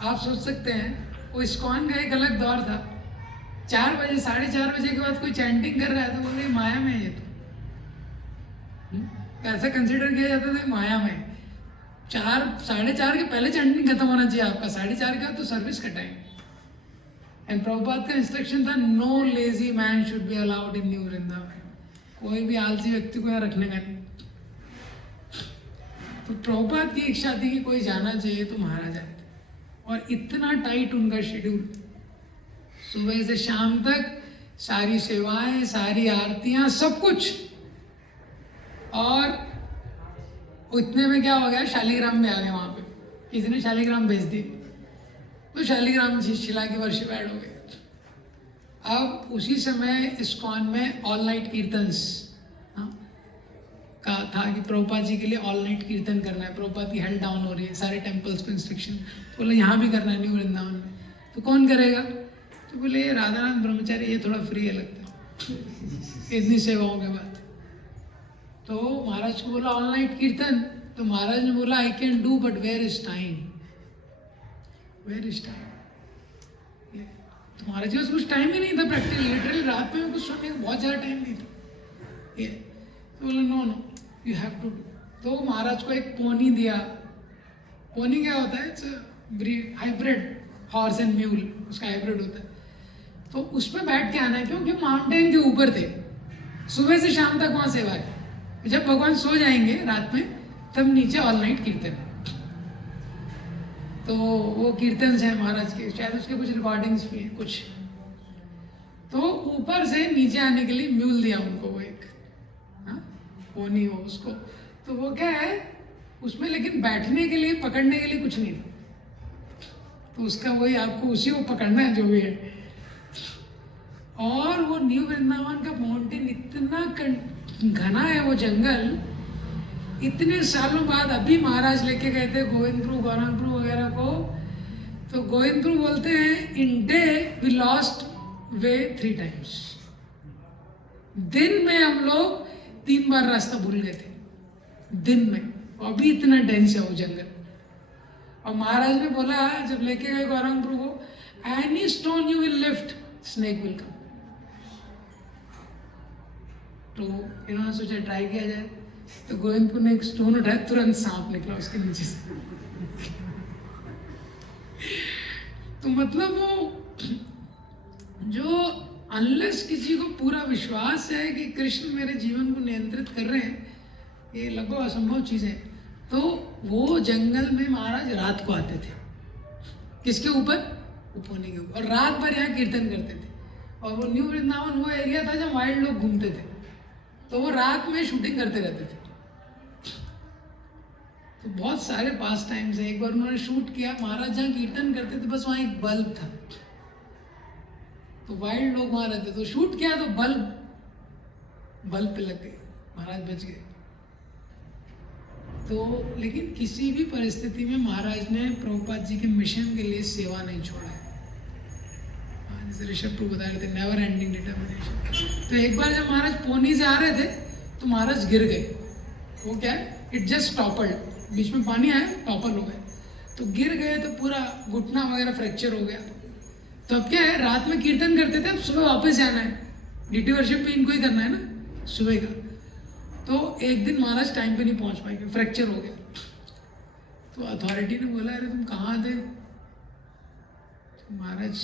आप सोच सकते हैं वो इस्कॉन का एक अलग दौर था, 4 बजे 4:30 बजे के बाद कोई चैंटिंग कर रहा है तो बोले माया में है ये तो ऐसा कंसिडर किया जाता था माया में। 4 4:30 के पहले चैंटिंग खत्म होना चाहिए आपका, 4:30 का तो सर्विस का टाइम। एंड प्रभुपाद का इंस्ट्रक्शन था no lazy man should be allowed in New Vrindavan, कोई भी आलसी व्यक्ति को यहाँ रखने का नहीं। तो प्रभुपाद की इच्छा थी कि कोई जाना चाहिए तो महाराज आए थे, और इतना टाइट उनका शेड्यूल, सुबह से शाम तक सारी सेवाएं, सारी आरतियां, सब कुछ। और इतने में क्या हो गया, शालिग्राम में आ गए, वहां पे किसी ने शालिग्राम भेज दी तो शालिग्राम शिला की वर्शिप ऐड हो गई। अब उसी समय इस्कॉन में ऑल नाइट कीर्तन्स का था कि प्रभुपाद जी के लिए ऑल नाइट कीर्तन करना है, प्रभुपाद की हेल्थ डाउन हो रही है, सारे टेम्पल्स पे इंस्ट्रक्शन, तो बोले यहाँ भी करना है न्यू वृंदावन में, तो कौन करेगा? तो बोले ये राधानाथ ब्रह्मचारी, ये थोड़ा फ्री है लगता है इतनी सेवाओं के बाद। तो महाराज को बोला ऑल नाइट कीर्तन, तो महाराज ने बोला I can do but where is time, where is time. तो महाराज के पास कुछ टाइम ही नहीं था प्रैक्टिकली, लिटरली रात में कुछ सोने का बहुत ज़्यादा टाइम नहीं था ये। तो बोला no no you have to do. तो महाराज को एक पोनी दिया। पोनी क्या होता है? It's hybrid horse and mule, उसका हाइब्रिड होता है। तो उस पर बैठ के आना है, क्योंकि माउंटेन के ऊपर थे, सुबह से शाम तक वहाँ सेवा है। जब भगवान सो जाएंगे रात में तब नीचे ऑल नाइट कीर्तन है। तो वो कीर्तन है महाराज के, शायद उसके कुछ रिकॉर्डिंग्स भी हैं कुछ। तो ऊपर से नीचे आने के लिए म्यूल दिया उनको, वो एक पोनी हो उसको। तो वो क्या है उसमें, लेकिन बैठने के लिए, पकड़ने के लिए कुछ नहीं, तो उसका वही आपको उसी को पकड़ना है जो भी है। और वो न्यू वृंदावन का माउंटेन इतना घना है, वो जंगल, इतने सालों बाद अभी महाराज लेके गए थे गोविंदपुर, गौरंगपुर वगैरह को। तो गोविंदपुर बोलते हैं in day we lost way 3 times, दिन में हम लोग 3 बार रास्ता भूल गए थे दिन में, और अभी इतना डेंस है वो जंगल। और महाराज ने बोला जब लेके गए गौरंगपुर को, any stone you will lift snake will come. तो इन्होंने सोचा ट्राई किया जाए, तो गोविंदपुर ने एक स्टोन उठाया, तुरंत सांप निकला उसके नीचे से। तो मतलब वो जो अनलेस किसी को पूरा विश्वास है कि कृष्ण मेरे जीवन को नियंत्रित कर रहे हैं, ये लगभग असंभव चीज़ है। तो वो जंगल में महाराज रात को आते थे, किसके ऊपर? उपोनी के ऊपर, और रात भर यहाँ कीर्तन करते थे। और वो न्यू वृंदावन वो एरिया था जहाँ वाइल्ड लोग घूमते थे, तो वो रात में शूटिंग करते रहते थे। तो बहुत सारे पास टाइम्स है। एक बार उन्होंने शूट किया, महाराज जहाँ कीर्तन करते थे बस वहाँ एक बल्ब था, तो वाइल्ड लोग वहाँ रहते, तो शूट किया तो बल्ब पे लग गए, महाराज बच गए। तो लेकिन किसी भी परिस्थिति में महाराज ने प्रभुपाद जी के मिशन के लिए सेवा नहीं छोड़ा है। जैसे ऋषभ प्रभु बता रहे थे, नेवर एंडिंग डिटर्मिनेशन। तो एक बार जब महाराज पोनी से आ रहे थे तो महाराज गिर गए। वो क्या है, इट जस्ट टॉपल्ड, बीच में पानी आया, टॉपल हो गए, तो गिर गए, तो पूरा घुटना वगैरह फ्रैक्चर हो गया। तो अब क्या है, रात में कीर्तन करते थे, अब सुबह वापस जाना है, ड्यूटी वर्शिप भी इनको ही करना है ना सुबह का। तो एक दिन महाराज टाइम पे नहीं पहुंच पाएंगे, फ्रैक्चर हो गया। तो अथॉरिटी ने बोला, अरे तुम कहाँ थे? तो महाराज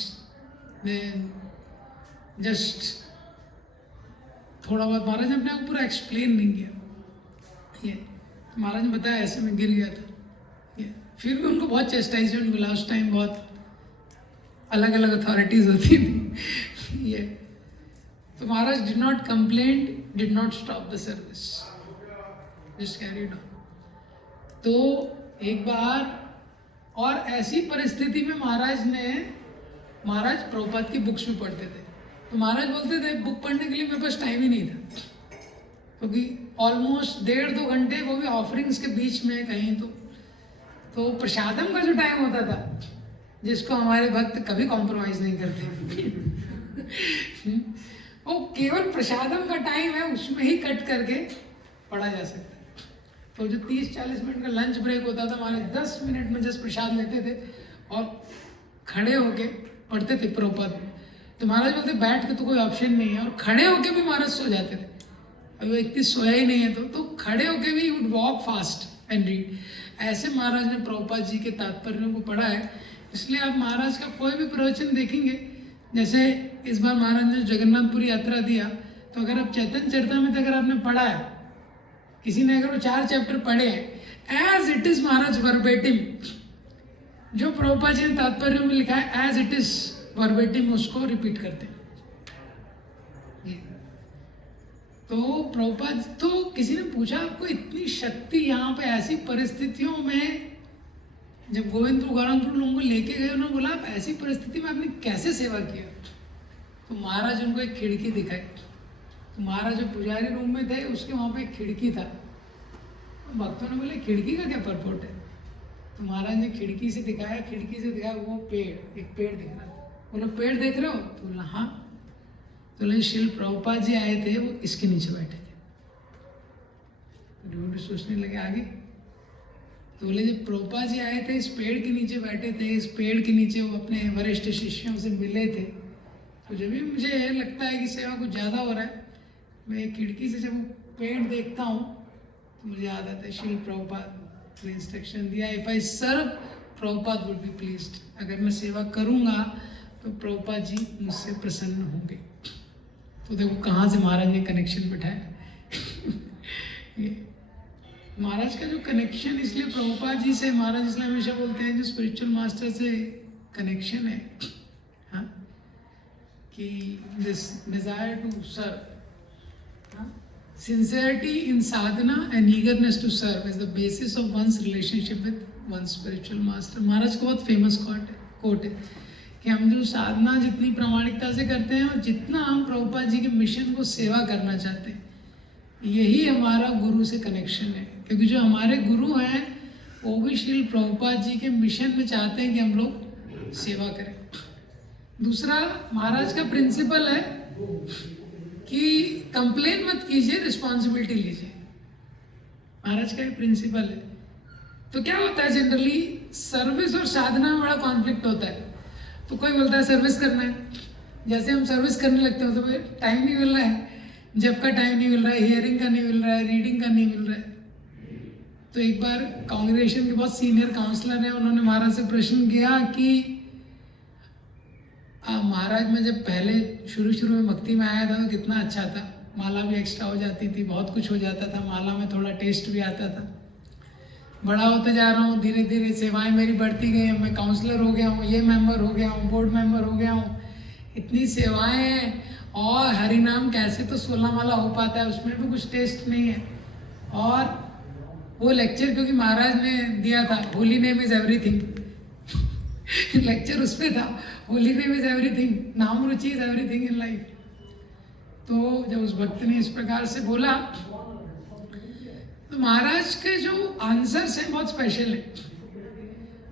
ने जस्ट थोड़ा बहुत, महाराज ने अपने आप को पूरा एक्सप्लेन नहीं किया। ये महाराज ने बताया ऐसे में गिर गया था। ये फिर भी उनको बहुत चेस्टाइजमेंट मिला उस टाइम, बहुत अलग अलग अथॉरिटीज होती थी। ये तो Maharaj did not complain, did not stop the service, just carried on. तो एक बार और ऐसी परिस्थिति में महाराज प्रभुपाद की बुक्स भी पढ़ते थे। तो महाराज बोलते थे बुक पढ़ने के लिए मेरे पास टाइम ही नहीं था, क्योंकि ऑलमोस्ट 1.5-2 घंटे, वो भी ऑफरिंग्स के बीच में कहीं। तो प्रसादम का जो टाइम होता था, जिसको हमारे भक्त कभी कॉम्प्रोमाइज नहीं करते, वो केवल प्रसादम का टाइम है, उसमें ही कट करके पढ़ा जा सकता है। तो जो 30-40 मिनट का लंच ब्रेक होता था, हमारे 10 मिनट में जस्ट प्रसाद लेते थे और खड़े होके पढ़ते थे प्रभुपाद में। तो महाराज बोलते बैठ के तो कोई ऑप्शन नहीं है, और खड़े होके भी महाराज सो जाते थे। अभी व्यक्ति सोया ही नहीं है तो खड़े होके भी would walk fast and read. ऐसे महाराज ने प्रभुपाद जी के तात्पर्यों को पढ़ा है। इसलिए आप महाराज का कोई भी प्रवचन देखेंगे, जैसे इस बार महाराज ने जगन्नाथपुरी यात्रा दिया, तो अगर आप चैतन्य चरितामृत अगर आपने पढ़ा है, किसी ने अगर वो 4 चैप्टर पढ़े हैं as it is, Maharaj verbatim जो प्रभुपाद जी ने तात्पर्यों में लिखा है एज इट इज वर्बेटिम उसको रिपीट करते हैं। तो प्रभुपाद, तो किसी ने पूछा आपको इतनी शक्ति यहाँ पे ऐसी परिस्थितियों में, जब गोविंदपुर गौरंगपुर लोगों को लेके गए, उन्होंने बोला आप ऐसी परिस्थिति में आपने कैसे सेवा किया? तो महाराज उनको एक खिड़की दिखाई। तो महाराज जो पुजारी रूम में थे उसके वहाँ पे एक खिड़की था। तो भक्तों ने बोले खिड़की का क्या परपोर्ट है? तो महाराज ने खिड़की से दिखाया, वो पेड़, एक पेड़ दिख रहा था। बोला पेड़ देख रहे हो? तो बोला हाँ। तो बोले शिल प्रभुपाद जी आए थे, वो इसके नीचे बैठे थे। तो सोचने लगे आगे। तो बोले जब प्रभुपाद जी आए थे, इस पेड़ के नीचे बैठे थे, इस पेड़ के नीचे वो अपने वरिष्ठ शिष्यों से मिले थे। तो जब भी मुझे लगता है कि सेवा कुछ ज़्यादा हो रहा है, मैं खिड़की से जब वो पेड़ देखता हूँ तो मुझे याद आता है शिल प्रभुपाद ने इंस्ट्रक्शन दिया, if I serve Prabhupada would be pleased, अगर मैं सेवा करूँगा तो प्रभुपाद जी मुझसे प्रसन्न होंगे। तो देखो कहाँ से महाराज ने कनेक्शन बिठाया। ये महाराज का जो कनेक्शन, इसलिए प्रभुपाद जी से महाराज इसलिए हमेशा बोलते हैं जो स्पिरिचुअल मास्टर से कनेक्शन है, हाँ, कि this desire to serve, sincerity in sadhana and eagerness to serve is the basis of one's relationship with one spiritual master. Maharaj का बहुत फेमस कोट है कि हम जो साधना जितनी प्रामाणिकता से करते हैं और जितना हम प्रभुपाद जी के मिशन को सेवा करना चाहते हैं, यही हमारा गुरु से कनेक्शन है। क्योंकि जो हमारे गुरु हैं वो भी श्रील प्रभुपाद जी के मिशन में चाहते हैं कि हम लोग सेवा करें। दूसरा महाराज का प्रिंसिपल है कि कंप्लेन मत कीजिए, रिस्पॉन्सिबिलिटी लीजिए। महाराज का एक प्रिंसिपल है। तो क्या होता है जनरली सर्विस और साधना में बड़ा कॉन्फ्लिक्ट होता है। तो कोई बोलता है सर्विस करना है, जैसे हम सर्विस करने लगते हैं तो भाई टाइम नहीं मिल रहा है, जब का टाइम नहीं मिल रहा है, हियरिंग का नहीं मिल रहा है, रीडिंग का नहीं मिल रहा है। तो एक बार कांग्रेगेशन के बहुत सीनियर काउंसलर हैं, उन्होंने महाराज से प्रश्न किया कि महाराज मैं जब पहले शुरू में भक्ति में आया था तो कितना अच्छा था, माला भी एक्स्ट्रा हो जाती थी, बहुत कुछ हो जाता था, माला में थोड़ा टेस्ट भी आता था। बड़ा होते जा रहा हूँ, धीरे धीरे सेवाएं मेरी बढ़ती गई, मैं काउंसलर हो गया हूँ, ये मेंबर हो गया हूँ, बोर्ड मेंबर हो गया हूँ, इतनी सेवाएं हैं, और हरिनाम कैसे तो 16 माला हो पाता है, उसमें भी कुछ टेस्ट नहीं है। और वो लेक्चर क्योंकि महाराज ने दिया था, holy name is everything, lecture उस पर था, होली नेम इज एवरीथिंग, नाम रुचि इज एवरीथिंग इन लाइफ। तो जब उस भक्त ने इस प्रकार से बोला तो महाराज के जो आंसर्स हैं बहुत स्पेशल है।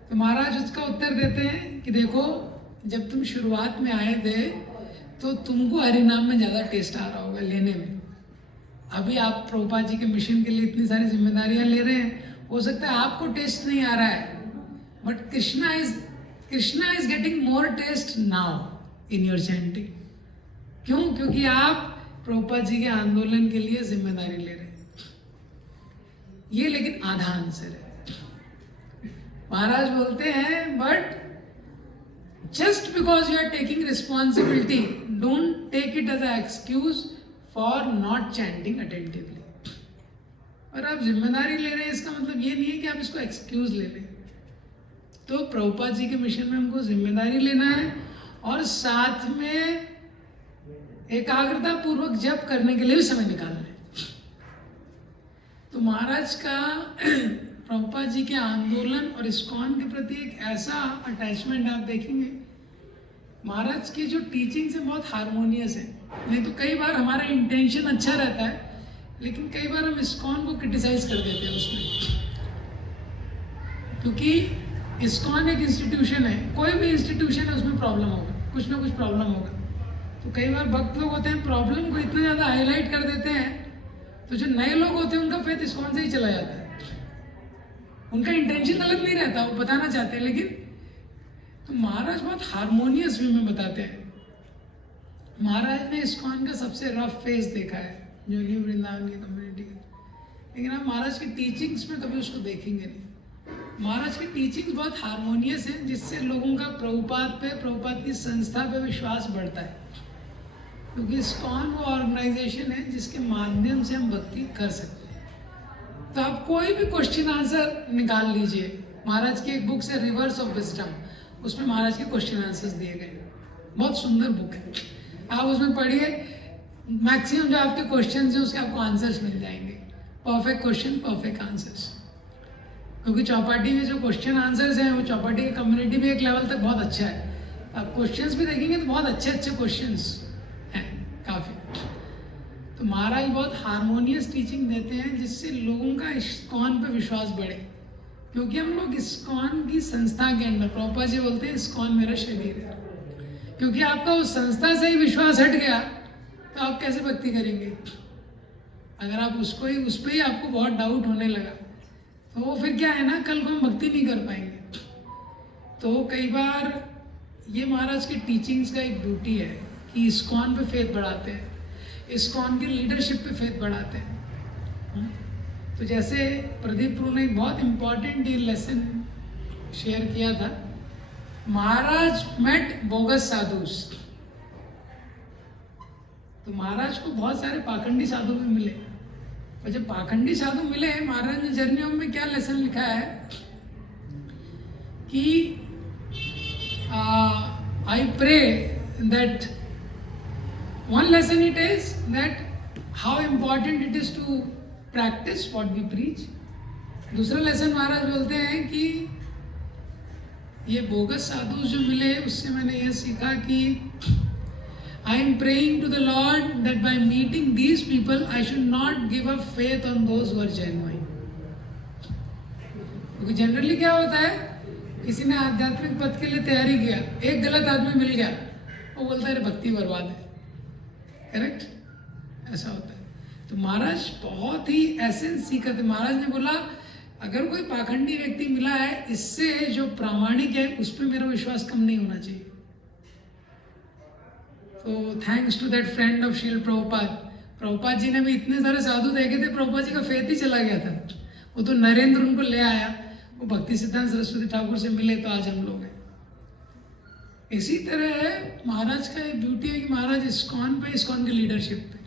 तो महाराज उसका उत्तर देते हैं कि देखो, जब तुम शुरुआत में आए थे तो तुमको हरिनाम में ज़्यादा टेस्ट आ रहा होगा लेने में। अभी आप प्रभुपाद जी के मिशन के लिए इतनी सारी जिम्मेदारियां ले रहे हैं, हो सकता है आपको टेस्ट नहीं आ रहा है, but Krishna is getting more taste now in your chanting. क्यों? क्योंकि आप प्रभुपाद जी के आंदोलन के लिए जिम्मेदारी ले रहे हैं। ये लेकिन आधा आंसर है। महाराज बोलते हैं, but just because you are taking responsibility, don't take it as a excuse for not chanting attentively. और आप जिम्मेदारी ले रहे हैं, इसका मतलब ये नहीं है कि आप इसको एक्सक्यूज ले लें। तो प्रभुपाद जी के मिशन में हमको जिम्मेदारी लेना है और साथ में एकाग्रता पूर्वक जप करने के लिए भी समय निकालना है। तो महाराज का प्रभुपाद जी के आंदोलन और इस्कॉन के प्रति एक ऐसा अटैचमेंट आप देखेंगे। महाराज की जो टीचिंग्स है बहुत हारमोनियस है। नहीं तो कई बार हमारा इंटेंशन अच्छा रहता है, लेकिन कई बार हम इस्कॉन को क्रिटिसाइज कर देते हैं उसमें, क्योंकि इस्कॉन एक इंस्टीट्यूशन है, कोई भी इंस्टीट्यूशन है उसमें प्रॉब्लम होगा, कुछ ना कुछ प्रॉब्लम होगा। तो कई बार भक्त लोग होते हैं प्रॉब्लम को इतना ज़्यादा हाईलाइट कर देते हैं, तो जो नए लोग होते हैं उनका फेथ इस्कॉन से ही चला जाता है। उनका इंटेंशन गलत नहीं रहता, वो बताना चाहते हैं, लेकिन तो महाराज बहुत हारमोनियस वे में बताते हैं। महाराज ने इस्कॉन का सबसे रफ फेस देखा है जो न्यू वृंदावन की कम्युनिटी का, लेकिन आप महाराज की टीचिंग्स में कभी उसको देखेंगे नहीं। महाराज की टीचिंग्स बहुत हारमोनियस है, जिससे लोगों का प्रभुपाद की संस्था पे विश्वास बढ़ता है। क्योंकि इस्कॉन वो ऑर्गेनाइजेशन है जिसके माध्यम से हम भक्ति कर सकते हैं। तो आप कोई भी क्वेश्चन आंसर निकाल लीजिए। महाराज की एक बुक है रिवर्स ऑफ विजडम, उसमें महाराज के क्वेश्चन आंसर्स दिए गए, बहुत सुंदर बुक है, आप उसमें पढ़िए। मैक्सिमम जो आपके क्वेश्चन हैं उसके आपको आंसर्स मिल जाएंगे, परफेक्ट क्वेश्चन परफेक्ट आंसर्स। क्योंकि चौपाटी में जो क्वेश्चन आंसर्स हैं वो चौपाटी की कम्युनिटी भी एक लेवल तक बहुत अच्छा है। आप क्वेश्चंस भी देखेंगे तो बहुत अच्छे अच्छे क्वेश्चंस हैं काफ़ी। तो महाराज बहुत हारमोनियस टीचिंग देते हैं जिससे लोगों का इस्कॉन पे विश्वास बढ़े। क्योंकि हम लोग इस्कॉन की संस्था के अंदर, प्रभुपाद जी बोलते हैं इस्कॉन मेरा शरीर है। क्योंकि आपका उस संस्था से ही विश्वास हट गया तो आप कैसे भक्ति करेंगे? अगर आप उस पर ही आपको बहुत डाउट होने लगा तो वो फिर क्या है ना, कल को हम भक्ति नहीं कर पाएंगे। तो कई बार ये महाराज की टीचिंग्स का एक ड्यूटी है कि इस्कॉन पे फेथ बढ़ाते हैं, इस्कॉन की लीडरशिप पे फेथ बढ़ाते हैं। तो जैसे प्रदीप प्रभु ने एक बहुत इम्पॉर्टेंट ये लेसन शेयर किया था, महाराज मेट बोगस साधुस। तो महाराज को बहुत सारे पाखंडी साधु भी मिले, और जब पाखंडी साधु मिले, महाराज ने जर्नी में क्या लेसन लिखा है कि I pray that one lesson it is that how important it is to practise what we preach. दूसरा लेसन महाराज बोलते हैं कि ये बोगस साधु जो मिले उससे मैंने ये सीखा कि I am praying to the Lord that by meeting these people, I should not give up faith on those who are genuine. क्योंकि जनरली क्या होता है, किसी ने आध्यात्मिक पथ के लिए तैयारी किया, एक गलत आदमी मिल गया, वो बोलता है भक्ति बर्बाद है। करेक्ट? ऐसा होता है। तो महाराज बहुत ही एसेंस सीखा थे। महाराज ने बोला अगर कोई पाखंडी व्यक्ति मिला है, इससे जो प्रामाणिक है उस पर मेरा विश्वास कम नहीं होना चाहिए। तो thanks to that friend of शील प्रभुपाद, प्रभुपाद जी ने भी इतने सारे साधु देखे थे, प्रभुपाद जी का फेथ ही चला गया था। वो तो नरेंद्र उनको ले आया, वो भक्ति सिद्धांत सरस्वती ठाकुर से मिले तो आज हम लोग हैं। इसी तरह महाराज का एक ब्यूटी है कि महाराज इस्कॉन पे, इस्कॉन की लीडरशिप पे,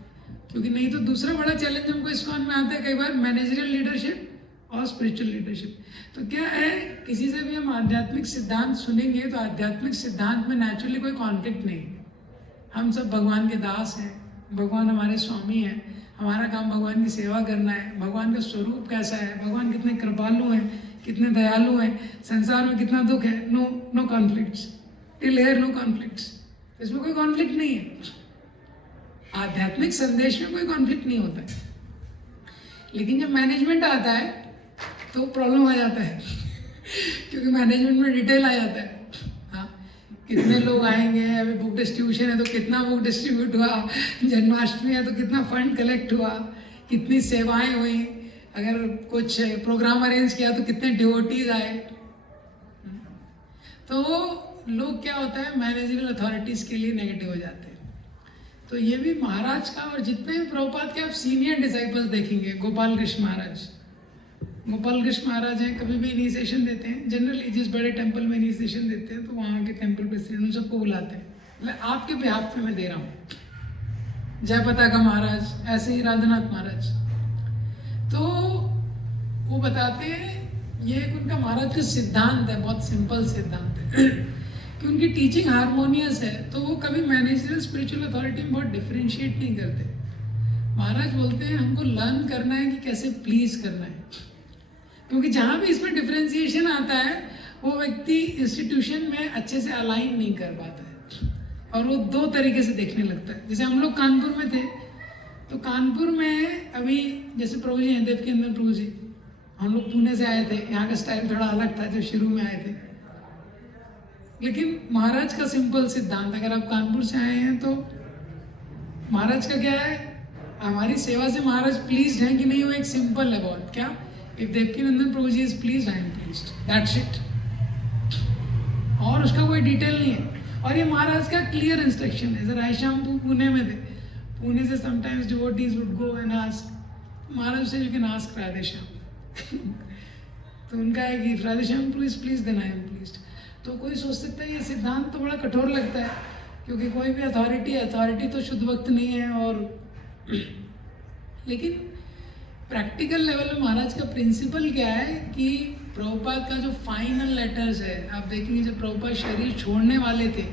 क्योंकि नहीं तो दूसरा बड़ा चैलेंज हमको इस्कॉन में आता है कई बार, मैनेजरियल लीडरशिप और स्पिरिचुअल लीडरशिप। तो क्या है, किसी से भी हम आध्यात्मिक सिद्धांत सुनेंगे तो आध्यात्मिक सिद्धांत में नेचुरली कोई कॉन्फ्लिक्ट नहीं। हम सब भगवान के दास हैं, भगवान हमारे स्वामी हैं, हमारा काम भगवान की सेवा करना है। भगवान का स्वरूप कैसा है, भगवान कितने कृपालु हैं, कितने दयालु हैं, संसार में कितना दुख है, no conflicts till here, no conflicts. इसमें कोई कॉन्फ्लिक्ट नहीं है। आध्यात्मिक संदेश में कोई कॉन्फ्लिक्ट नहीं होता है। लेकिन जब मैनेजमेंट आता है तो प्रॉब्लम आ जाता है क्योंकि मैनेजमेंट में डिटेल आ जाता है। हाँ, कितने लोग आएंगे, अभी बुक डिस्ट्रीब्यूशन है तो कितना बुक डिस्ट्रीब्यूट हुआ, जन्माष्टमी है तो कितना फंड कलेक्ट हुआ, कितनी सेवाएं हुई, अगर कुछ प्रोग्राम अरेंज किया तो कितने डिवोटीज आए। तो लोग क्या होता है, मैनेजरियल अथॉरिटीज के लिए नेगेटिव हो जाते हैं। तो ये भी महाराज का, और जितने भी प्रभुपाद के आप सीनियर डिसाइपल्स देखेंगे, गोपाल कृष्ण महाराज, गोपाल कृष्ण महाराज हैं, कभी भी इनिशिएशन देते हैं, जनरली जिस बड़े टेंपल में इनिशिएशन देते हैं तो वहाँ के टेंपल प्रेसिडेंट उन सबको बुलाते हैं। मतलब आपके बिहाफ पे मैं दे रहा हूँ, जय पताका महाराज, ऐसे ही राधानाथ महाराज। तो वो बताते हैं, ये एक उनका महाराज का सिद्धांत है, बहुत सिंपल सिद्धांत है कि उनकी टीचिंग हारमोनियस है। तो वो कभी मैनेजरियल स्पिरिचुअल अथॉरिटी में बहुत डिफरेंशिएट नहीं करते। महाराज बोलते हैं हमको लर्न करना है कि कैसे प्लीज करना है, क्योंकि जहाँ भी इसमें डिफरेंशिएशन आता है वो व्यक्ति इंस्टीट्यूशन में अच्छे से अलाइन नहीं कर पाता है और वो दो तरीके से देखने लगता है। जैसे हम लोग कानपुर में थे, तो कानपुर में अभी जैसे प्रभु जी हैं, देवकी नंदन प्रभु जी, हम लोग पुणे से आए थे, यहाँ का स्टाइल थोड़ा अलग था जब शुरू में आए थे। लेकिन महाराज का सिंपल सिद्धांत, अगर आप कानपुर से आए हैं तो महाराज का क्या है, हमारी सेवा से महाराज प्लीज्ड हैं कि नहीं, वो एक सिंपल है बहुत। क्या, if Devaki Nandan Prabhu ji is pleased, I am pleased, that's it. और उसका कोई डिटेल नहीं है। और ये महाराज का क्लियर इंस्ट्रक्शन है। जरा शाम पुणे में थे, पुणे से sometimes devotees would go and ask, Maharaj से you can ask Radhe Shyam तो उनका है कि Radhe Shyam please then I am pleased. तो कोई सोच सकता है ये सिद्धांत तो बड़ा कठोर लगता है, क्योंकि कोई भी अथॉरिटी तो शुद्ध वक्त नहीं है। और लेकिन प्रैक्टिकल लेवल में महाराज का प्रिंसिपल क्या है कि प्रभुपाद का जो फाइनल लेटर्स है, आप देखेंगे जब प्रभुपाद शरीर छोड़ने वाले थे,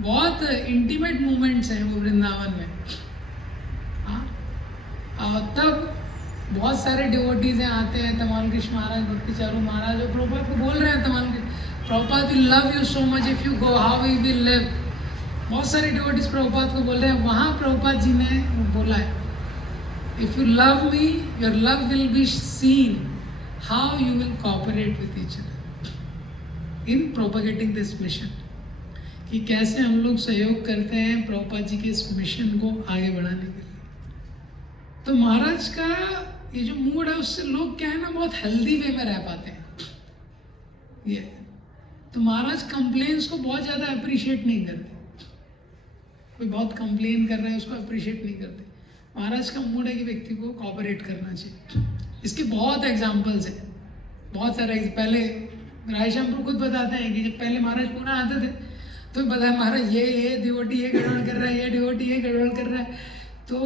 बहुत इंटीमेट मोमेंट्स हैं वो वृंदावन में। हाँ, तब बहुत सारे डिवोटीज हैं, आते हैं, तमाल कृष्ण महाराज, भक्ति चारू महाराज, और प्रभुपाद को बोल रहे हैं, Tamal Krishna, Prabhupada will love you so much if you go, how we will live. बहुत सारे डिवोटीज प्रभुपाद को बोल रहे हैं। वहाँ प्रभुपाद जी ने बोला है, if you love me, your love will be seen, how you will cooperate with each other in propagating this mission, कि कैसे हम लोग सहयोग करते हैं प्रभुपाद जी के इस मिशन को आगे बढ़ाने के लिए। तो महाराज का ये जो मूड है उससे लोग क्या है ना, बहुत हेल्दी वे में रह पाते हैं। ये तो महाराज कंप्लेन्स को बहुत ज़्यादा अप्रिशिएट नहीं करते। कोई बहुत कंप्लेन कर रहा है उसको अप्रिशिएट नहीं करते। महाराज का मूड है कि व्यक्ति को कोऑपरेट करना चाहिए। इसके बहुत एग्जाम्पल्स हैं, बहुत सारे। पहले रायश्याम प्रभु खुद बताते हैं कि जब पहले महाराज पुणे आते थे तो बताया, महाराज ये डिवोटी ये गड़बड़ कर रहा है, ये डिवोटी ये गड़बड़ कर रहा है। तो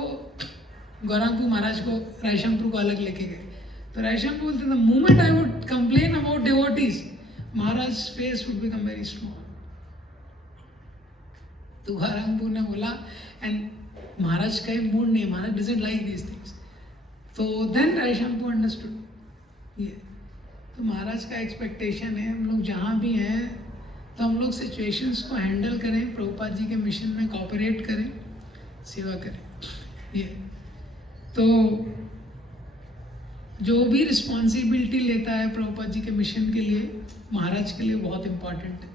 गौरांगपुर महाराज को रायश्याम प्रभु को अलग लेके गए। तो रायश्याम प्रभु बोलते थे, moment I would complain about devotees, Maharaj face would become very small. तो गौरांगपुर ने बोला, एंड महाराज का मूड नहीं है, महाराज डजंट लाइक दीज थिंग्स। तो देन रायश्याम अंडरस्टूड ये। तो महाराज का एक्सपेक्टेशन है हम लोग जहाँ भी हैं तो हम लोग सिचुएशंस को हैंडल करें, प्रभुपाद जी के मिशन में कोऑपरेट करें, सेवा करें। ये तो जो भी रिस्पॉन्सिबिलिटी लेता है प्रभुपाद जी के मिशन के लिए, महाराज के लिए बहुत इम्पॉर्टेंट है।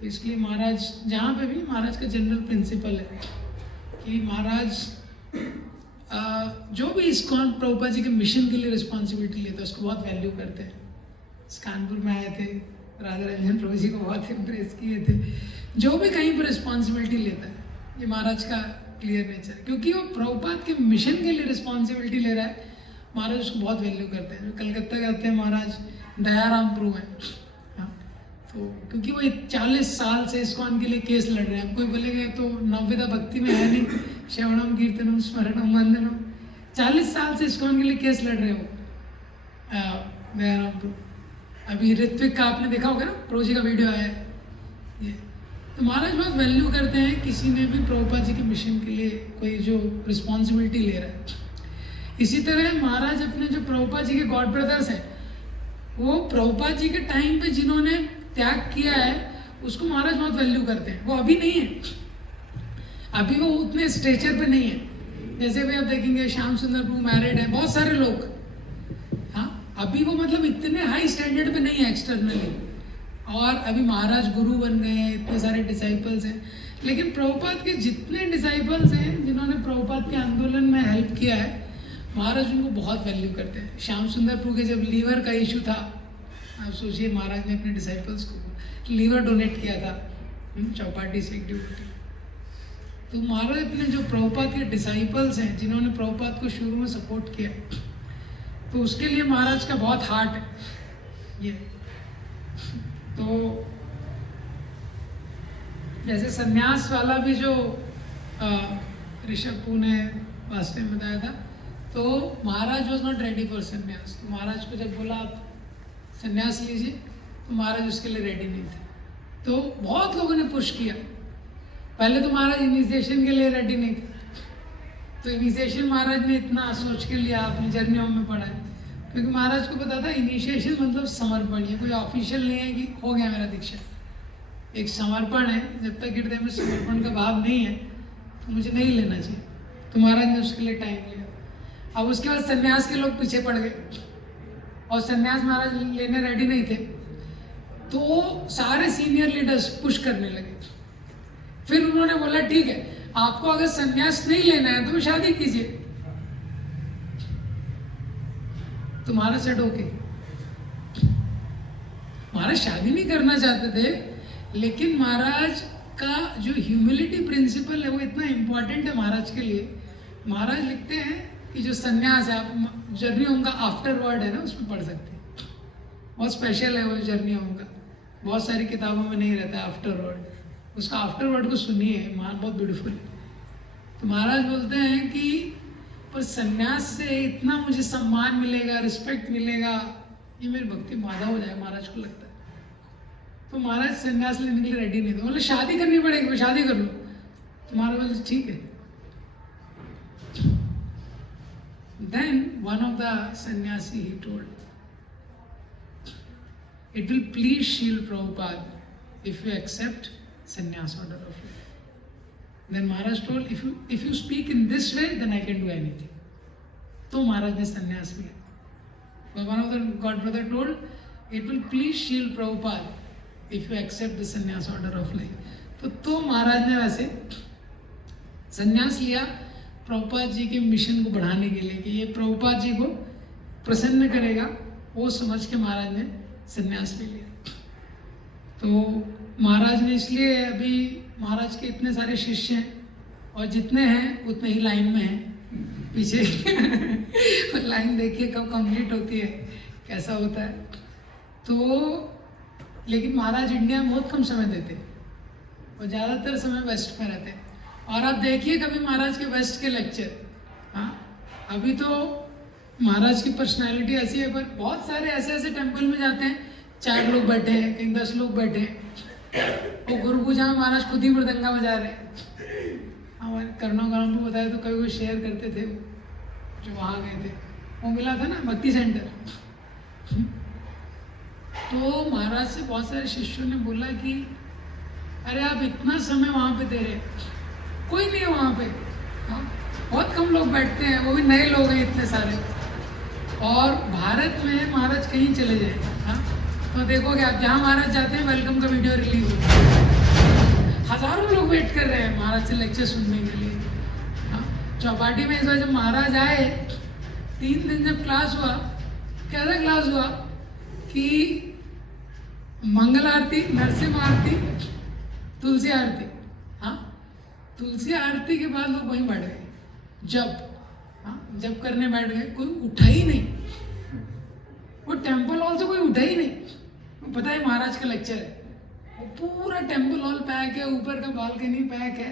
तो इसलिए महाराज जहाँ पे भी, महाराज का जनरल प्रिंसिपल है कि महाराज जो भी इस्कॉन प्रभुपाद जी के मिशन के लिए रिस्पॉन्सिबिलिटी लेते हैं उसको बहुत वैल्यू करते हैं। कानपुर में आए थे, राधा रंजन प्रभु जी को बहुत इम्प्रेस किए थे। जो भी कहीं पर रिस्पॉन्सिबिलिटी लेता है, ये महाराज का क्लियर नेचर, क्योंकि वो प्रभुपाद के मिशन के लिए रिस्पॉन्सिबिलिटी ले रहा है। महाराज उसको बहुत वैल्यू करते हैं। जो कलकत्ता के आते हैं महाराज दयाराम प्रभु हैं, हाँ, तो क्योंकि वो 40 साल से इस्कॉन के लिए केस लड़ रहे हैं। कोई बोलेगा तो नवविधा भक्ति में है नहीं, श्रवणम कीर्तनम स्मरणम वंदनम, 40 साल से इस्कॉन के लिए केस लड़ रहे हो दयाराम प्रभु। अभी ऋत्विक का आपने देखा होगा ना, प्रभु जी का वीडियो आया है ये। तो महाराज बहुत वैल्यू करते हैं किसी ने भी प्रभुपाद जी के मिशन के लिए कोई जो रिस्पॉन्सिबिलिटी ले रहा है। इसी तरह महाराज अपने जो प्रभुपाद जी के गॉड ब्रदर्स हैं, वो प्रभुपाद जी के टाइम पे जिन्होंने त्याग किया है उसको महाराज बहुत वैल्यू करते हैं। वो अभी नहीं है, अभी वो उतने स्टेचर पे नहीं है। जैसे भी आप देखेंगे श्याम सुंदर प्रभु मैरिड है, बहुत सारे लोग, हाँ, अभी वो मतलब इतने हाई स्टैंडर्ड पे नहीं है एक्सटर्नली। और अभी महाराज गुरु बन गए हैं, इतने सारे डिसाइपल्स हैं। लेकिन प्रभुपाद के जितने डिसाइपल्स हैं जिन्होंने प्रभुपाद के आंदोलन में हेल्प किया है, महाराज उनको बहुत वैल्यू करते हैं। श्याम सुंदर प्रभु के जब लीवर का इशू था, आप सोचिए महाराज ने अपने डिसाइपल्स को लीवर डोनेट किया था चौपाटी से एक ड्यूटी। तो महाराज अपने जो प्रभुपाद के डिसाइपल्स हैं जिन्होंने प्रभुपाद को शुरू में सपोर्ट किया, तो उसके लिए महाराज का बहुत हार्ट है ये। तो जैसे सन्यास वाला भी जो ऋषभ पू ने लास्ट टाइम बताया था, तो महाराज वॉज नॉट रेडी फॉर सन्यास। तो महाराज को जब बोला आप सन्यास लीजिए, तो महाराज उसके लिए रेडी नहीं थे। तो बहुत लोगों ने पुश किया। पहले तो महाराज इनिशिएशन के लिए रेडी नहीं थे, तो इनिशिएशन महाराज ने इतना सोच के लिया, अपनी जर्नी में पढ़ा है, क्योंकि महाराज को पता था इनिशिएशन मतलब समर्पण है। कोई ऑफिशियल नहीं है कि हो गया मेरा दीक्षा, एक समर्पण है। जब तक हृदय में समर्पण का भाव नहीं है तो मुझे नहीं लेना चाहिए। तो महाराज ने उसके लिए टाइम लिया। अब उसके बाद सन्यास के लोग पीछे पड़ गए और सन्यास महाराज लेने रेडी नहीं थे, तो सारे सीनियर लीडर्स पुश करने लगे। फिर उन्होंने बोला ठीक है, आपको अगर सन्यास नहीं लेना है तो शादी कीजिए। तो महाराज सेड ओके। महाराज शादी नहीं करना चाहते थे, लेकिन महाराज का जो ह्यूमिलिटी प्रिंसिपल है वो इतना इम्पोर्टेंट है महाराज के लिए। महाराज लिखते हैं कि जो सन्यास है, आप जर्नी उनका आफ्टर वर्ड है ना, उसमें पढ़ सकते हैं। बहुत स्पेशल है वो जर्नी उनका, बहुत सारी किताबों में नहीं रहता आफ्टर वर्ड। उसका आफ्टर वर्ड को सुनिए, बहुत ब्यूटीफुल है। तो महाराज बोलते हैं कि पर सन्यास से इतना मुझे सम्मान मिलेगा, रिस्पेक्ट मिलेगा, ये मेरी भक्ति बाधा हो जाए, महाराज को लगता है। तो महाराज सन्यास लेने के लिए रेडी नहीं थे। बोले शादी करनी पड़ेगी, मैं शादी कर लूँ। तो महाराज बोले ठीक है। Then one of the sannyasi he told, it will please Srila Prabhupada if you accept sannyas order of life. Then Maharaj told, if you speak in this way, then I can do anything. तो महाराज ने संन्यास लिया। But one of the God brother told, it will please Srila Prabhupada if you accept the sannyas order of life. तो महाराज ने वैसे संन्यास लिया प्रभुपाद जी के मिशन को बढ़ाने के लिए, कि ये प्रभुपाद जी को प्रसन्न करेगा, वो समझ के महाराज ने संन्यास ले लिया। तो महाराज ने इसलिए, अभी महाराज के इतने सारे शिष्य हैं और जितने हैं उतने ही लाइन में हैं पीछे लाइन देखिए कब कंप्लीट होती है, कैसा होता है। तो लेकिन महाराज इंडिया में बहुत कम समय देते और ज़्यादातर समय वेस्ट में रहते हैं। और आप देखिए कभी महाराज के वेस्ट के लेक्चर, हाँ, अभी तो महाराज की पर्सनालिटी ऐसी है, पर बहुत सारे ऐसे ऐसे टेम्पल में जाते हैं, 4 लोग बैठे हैं, कहीं 10 लोग बैठे हैं, वो गुरु पूजा में महाराज खुद ही मृदंगा बजा रहे हैं। हमारे कर्णोग्राम को बताया तो कभी वो शेयर करते थे, जो वहाँ गए थे, वो मिला था ना भक्ति सेंटर। तो महाराज से बहुत सारे शिष्यों ने बोला कि अरे आप इतना समय वहाँ पे दे रहे हैं, कोई नहीं है वहाँ पे, हाँ, बहुत कम लोग बैठते हैं, वो भी नए लोग हैं इतने सारे। और भारत में महाराज कहीं चले जाए, हाँ, तो देखोगे आप जहाँ महाराज जाते हैं वेलकम का वीडियो रिलीज होता है, हजारों लोग वेट कर रहे हैं महाराज से लेक्चर सुनने के लिए। हाँ, चौपाटी में इस बार जब महाराज आए, 3 दिन जब क्लास हुआ, कैसा क्लास हुआ कि मंगल आरती, नरसिम्हा आरती, तुलसी आरती, हाँ, तुलसी आरती के बाद लोग वहीं बैठ गए, जब करने बैठ गए, कोई उठा ही नहीं, वो टेम्पल हॉल से कोई उठा ही नहीं। पता है महाराज का लेक्चर है, वो पूरा टेम्पल हॉल पैक है, ऊपर का बालकनी पैक है,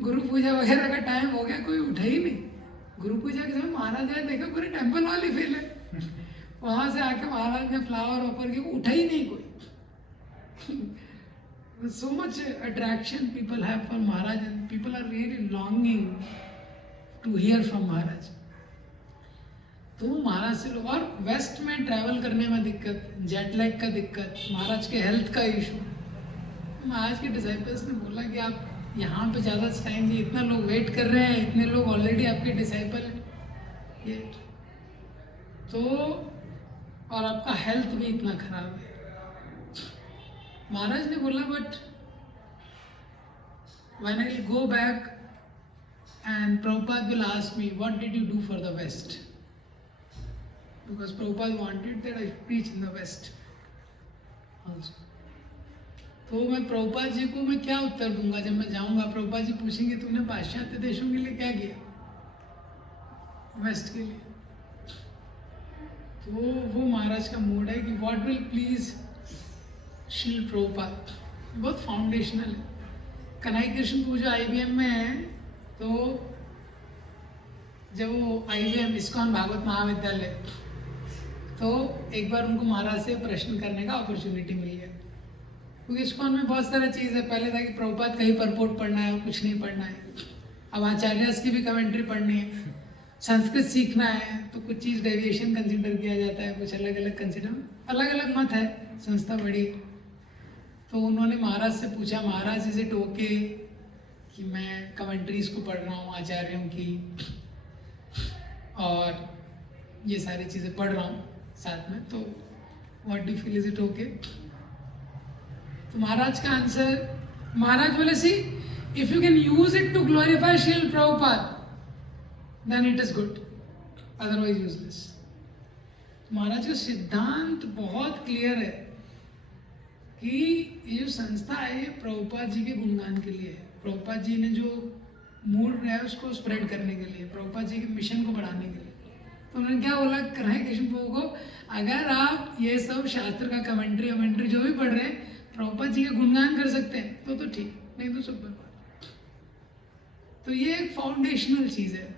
गुरु पूजा वगैरह का टाइम हो गया, कोई उठा ही नहीं। गुरु पूजा के समय महाराज आए, देखा पूरे टेम्पल हॉल ही फेल है। वहां से आके महाराज ने फ्लावर ऑफर किया, उठा ही नहीं कोई। So much attraction people have for Maharaj, and people are really longing to hear from Maharaj. तो महाराज से लोग, और वेस्ट में ट्रैवल करने में दिक्कत, जेट लैग का दिक्कत, महाराज के हेल्थ का इशू। महाराज के डिसाइपल्स ने बोला कि आप यहाँ पे ज़्यादा टाइम नहीं, इतना लोग वेट कर रहे हैं, इतने लोग ऑलरेडी आपके डिसाइपल हैं ये तो, और आपका हेल्थ भी इतना खराब है। महाराज ने बोला, but when I will go back and Prabhupada will ask me, what did you do for the West? Because Prabhupada wanted that I preach in the West also. तो मैं प्रभुपाद जी को मैं क्या उत्तर दूंगा जब मैं जाऊंगा? प्रभुपाद जी पूछेंगे तुमने पाश्चात्य देशों के लिए क्या किया, वेस्ट के लिए? तो वो महाराज का मूड है कि what will please Srila Prabhupada, बहुत फाउंडेशनल है। कन्हई कृष्ण पूजा IBM में है, तो जब वो IBM इस्कॉन भागवत महाविद्यालय, तो एक बार उनको महाराज से प्रश्न करने का अपॉर्चुनिटी मिल गया, क्योंकि इस्कॉन में बहुत सारा चीज़ है। पहले था कि प्रभुपाद कहीं परपोर्ट पढ़ना है और कुछ नहीं पढ़ना है, अब आचार्यस की भी कमेंट्री पढ़नी है, संस्कृत सीखना है, तो कुछ चीज़ डेविएशन कंसिडर किया जाता है, कुछ अलग अलग कंसिडर, अलग अलग मत है, संस्था बड़ी। तो उन्होंने महाराज से पूछा, महाराज इज इट ओके कि मैं कमेंट्रीज को पढ़ रहा हूँ आचार्यों की और ये सारी चीज़ें पढ़ रहा हूँ साथ में, तो what do feel, is it okay? तो महाराज का आंसर, महाराज बोले, see if you can use it to glorify Srila Prabhupada then it is good, otherwise useless. Maharaj का सिद्धांत बहुत क्लियर है कि ये जो संस्था है ये प्रभुपाद जी के गुणगान के लिए है, प्रभुपाद जी ने जो मूल है उसको स्प्रेड करने के लिए, प्रभुपाद जी के मिशन को बढ़ाने के लिए। तो उन्होंने क्या बोला कन्हई कृष्ण प्रभु को, अगर आप ये सब शास्त्र का कमेंट्री वमेंट्री जो भी पढ़ रहे हैं, प्रभुपाद जी का गुणगान कर सकते हैं तो ठीक, नहीं तो सब बर्बाद। तो ये एक फाउंडेशनल चीज़ है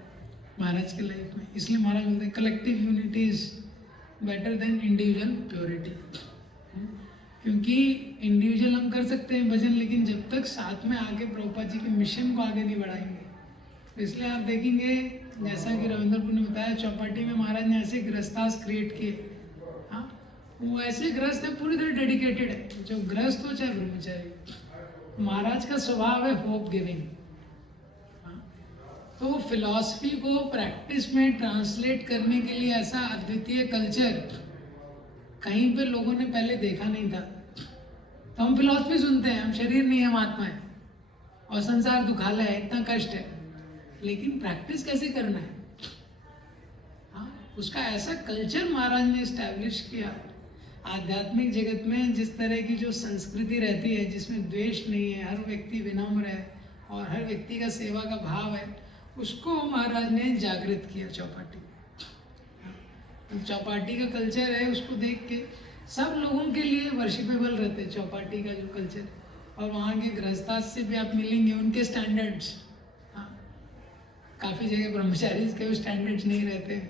महाराज के लाइफ में, इसलिए महाराज बोलते हैं collective unity is better than individual purity. क्योंकि इंडिविजुअल हम कर सकते हैं भजन, लेकिन जब तक साथ में आके प्रभुपाद जी के मिशन को आगे नहीं बढ़ाएंगे, तो इसलिए आप देखेंगे जैसा कि रविंद्रपुर ने बताया, चौपाटी में महाराज ने ऐसे गृहस्थास क्रिएट किए, हाँ वो ऐसे गृहस्थ है पूरी तरह डेडिकेटेड है, जो गृहस्थ हो चाहे ब्रह्मचारी। महाराज का स्वभाव है होप गिविंग, तो फिलॉसफी को प्रैक्टिस में ट्रांसलेट करने के लिए ऐसा अद्वितीय कल्चर कहीं पे लोगों ने पहले देखा नहीं था। तो हम फिलॉसफी सुनते हैं, हम शरीर नहीं हम आत्मा है और संसार दुखालय है, इतना कष्ट है, लेकिन प्रैक्टिस कैसे करना है, हाँ उसका ऐसा कल्चर महाराज ने इस्टेब्लिश किया। आध्यात्मिक जगत में जिस तरह की जो संस्कृति रहती है, जिसमें द्वेष नहीं है, हर व्यक्ति विनम्र है और हर व्यक्ति का सेवा का भाव है, उसको महाराज ने जागृत किया चौपाटी। चौपाटी का कल्चर है, उसको देख के सब लोगों के लिए वर्शिपेबल रहते हैं चौपाटी का जो कल्चर। और वहाँ के गृहस्थास से भी आप मिलेंगे, उनके स्टैंडर्ड्स, हाँ काफ़ी जगह ब्रह्मचारी के भी स्टैंडर्ड्स नहीं रहते,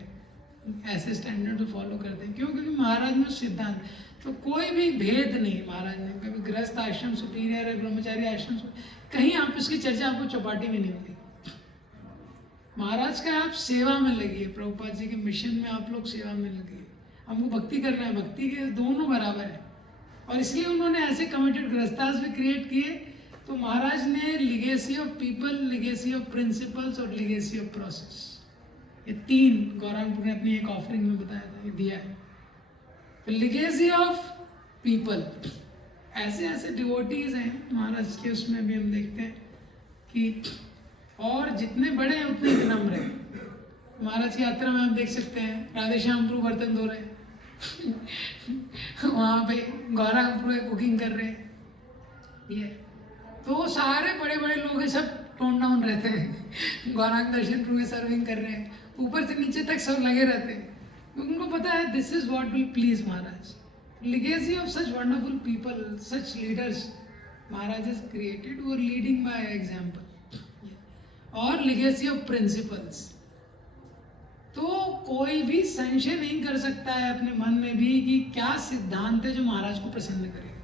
ऐसे स्टैंडर्ड तो फॉलो करते हैं। क्यों? क्योंकि महाराज ने सिद्धांत, तो कोई भी भेद नहीं महाराज ने, कभी गृहस्थ आश्रम सुपीरियर है, ब्रह्मचारी आश्रम, कहीं आप इसकी चर्चा आपको चौपाटी में नहीं मिलेगी। महाराज का आप सेवा में लगिए, प्रभुपाद जी के मिशन में आप लोग सेवा में लगिए। हमको भक्ति करना है, भक्ति के दोनों बराबर है, और इसलिए उन्होंने ऐसे कमिटेड गृहस्थास भी क्रिएट किए। तो महाराज ने legacy of people, legacy of principles और लिगेसी ऑफ प्रोसेस, ये तीन गौरांगपुर ने अपनी एक ऑफरिंग में बताया था, ये दिया है। तो लिगेसी ऑफ पीपल, ऐसे ऐसे डिवोटीज हैं महाराज के, उसमें भी हम देखते हैं कि और जितने बड़े हैं उतने विनम्र हैं। महाराज की यात्रा में हम देख सकते हैं राधे श्याम प्रभु बर्तन धो रहे हैं वहाँ पे गौरांगपुर कुकिंग कर रहे हैं, ये तो सारे बड़े बड़े लोग हैं, सब टोन डाउन रहते हैं। गौरांग दर्शन प्रभु सर्विंग कर रहे हैं, ऊपर से नीचे तक सब लगे रहते हैं, क्योंकि उनको पता है this is what will please Maharaj. Legacy of such wonderful people, such leaders Maharaj has created who are leading by example, और legacy of principles। तो कोई भी संशय नहीं कर सकता है अपने मन में भी कि क्या सिद्धांत है जो महाराज को प्रसन्न करेगा।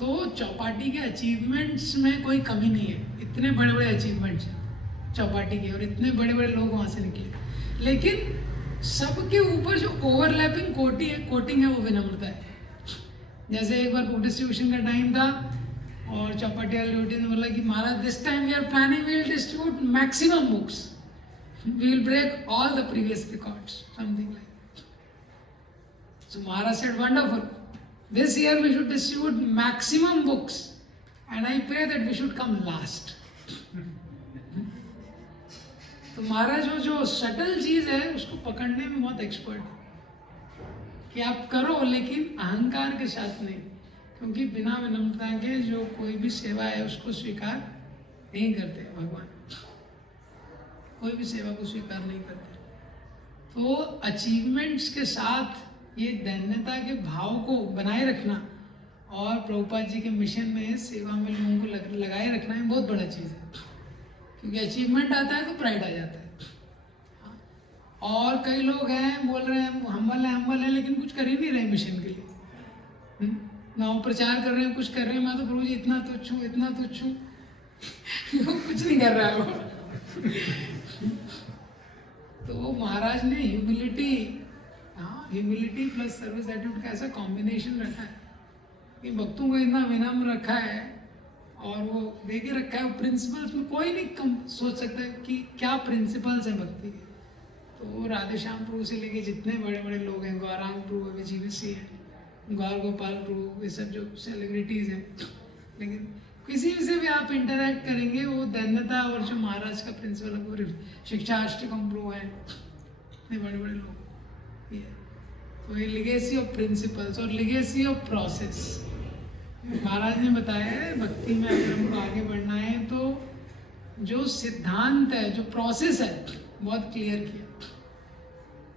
तो चौपाटी के अचीवमेंट्स में कोई कमी नहीं है, इतने बड़े बड़े अचीवमेंट्स हैं चौपाटी के, और इतने बड़े बड़े लोग वहां से निकले, लेकिन सबके ऊपर जो ओवरलैपिंग कोटिंग है वो विनम्रता है। जैसे एक बार बुक डिस्ट्रीब्यूशन का टाइम था और चौपाटी वाले लोटी ने बोला कि Maharaj this time we are planning we will distribute maximum books, we will break all the previous records, something like. So Maharaj said wonderful, this year we should distribute maximum books and I pray that we should come last. तो महाराज वो जो subtle चीज है उसको पकड़ने में बहुत expert है कि आप करो लेकिन अहंकार के साथ नहीं, क्योंकि बिना विनम्रता के जो कोई भी सेवा है उसको स्वीकार नहीं करते भगवान, कोई भी सेवा को स्वीकार नहीं करते। तो अचीवमेंट्स के साथ ये दैन्यता के भाव को बनाए रखना और प्रभुपाद जी के मिशन में सेवा में लोगों को लगाए रखना है बहुत बड़ा चीज़ है, क्योंकि अचीवमेंट आता है तो प्राइड आ जाता है। और कई लोग हैं बोल रहे हैं हम्बल है लेकिन कुछ कर ही नहीं रहे मिशन के लिए, ना वो प्रचार कर रहे हैं, कुछ कर रहे हैं, मैं तो प्रभु जी इतना तुच्छ हूँ इतना तुच्छ हूँ वो कुछ नहीं कर रहा है वो। तो महाराज ने ह्यूमिलिटी, हाँ ह्यूमिलिटी प्लस सर्विस एटीट्यूड का ऐसा कॉम्बिनेशन रखा है कि भक्तों को इतना विनम्र रखा है और वो दे के रखा है। प्रिंसिपल्स में कोई नहीं कम सोच सकता है कि क्या प्रिंसिपल्स हैं भक्ति के। तो राधे श्याम प्रभु से लेके जितने बड़े बड़े लोग हैं, गौरांग प्रभु है, जीवीसी है, गौर गोपाल प्रभु, ये सब जो सेलिब्रिटीज़ हैं, लेकिन किसी भी से भी आप इंटरेक्ट करेंगे वो दैन्यता और जो महाराज का प्रिंसिपल है वो शिक्षा अष्टकम प्रभु है, इतने बड़े बड़े लोग ये। तो ये लिगेसी ऑफ प्रिंसिपल्स और लिगेसी ऑफ प्रोसेस महाराज ने बताया है। भक्ति में अगर हमको आगे बढ़ना है तो जो सिद्धांत है, जो प्रोसेस है, बहुत क्लियर किया।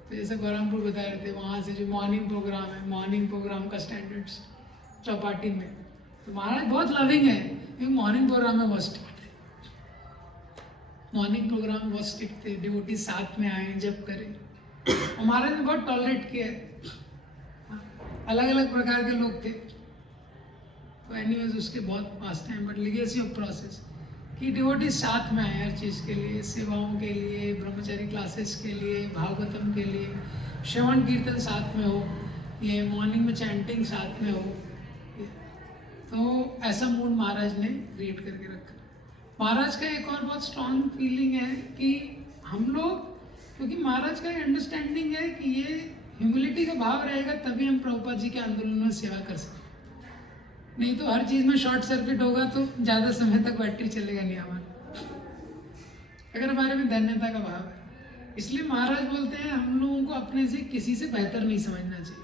तो जैसे गौरांगपुर बता रहे थे, वहाँ से जो मॉर्निंग प्रोग्राम है, मॉर्निंग प्रोग्राम का स्टैंडर्ड्स चौपाटी में, तो महाराज बहुत लविंग है, क्योंकि मॉर्निंग प्रोग्राम में बहुत स्ट्रिक्ट थे, मॉर्निंग प्रोग्राम में बहुत स्ट्रिक्ट थे, डिवोटी साथ में आए जब करें। और महाराज ने बहुत टॉलरेट किया है, अलग अलग प्रकार के लोग थे। तो एनीवेज उसके बहुत पास time, but legacy of process कि डिवोटी साथ में आए हर चीज़ के लिए, सेवाओं के लिए, ब्रह्मचारी क्लासेस के लिए, भागवतम के लिए, श्रवण कीर्तन साथ में हो, ये मॉर्निंग में चैंटिंग साथ में हो। तो ऐसा मूड महाराज ने क्रिएट करके रखा। महाराज का एक और बहुत स्ट्रॉन्ग फीलिंग है कि हम लोग, क्योंकि महाराज का अंडरस्टैंडिंग है कि ये ह्यूमिलिटी का भाव रहेगा तभी हम प्रभुपाद जी के आंदोलन में सेवा कर सकते, नहीं तो हर चीज़ में शॉर्ट सर्किट होगा तो ज़्यादा समय तक बैटरी चलेगा नहीं हमारा, अगर हमारे में धन्यता का भाव है। इसलिए महाराज बोलते हैं हम लोगों को अपने से किसी से बेहतर नहीं समझना चाहिए।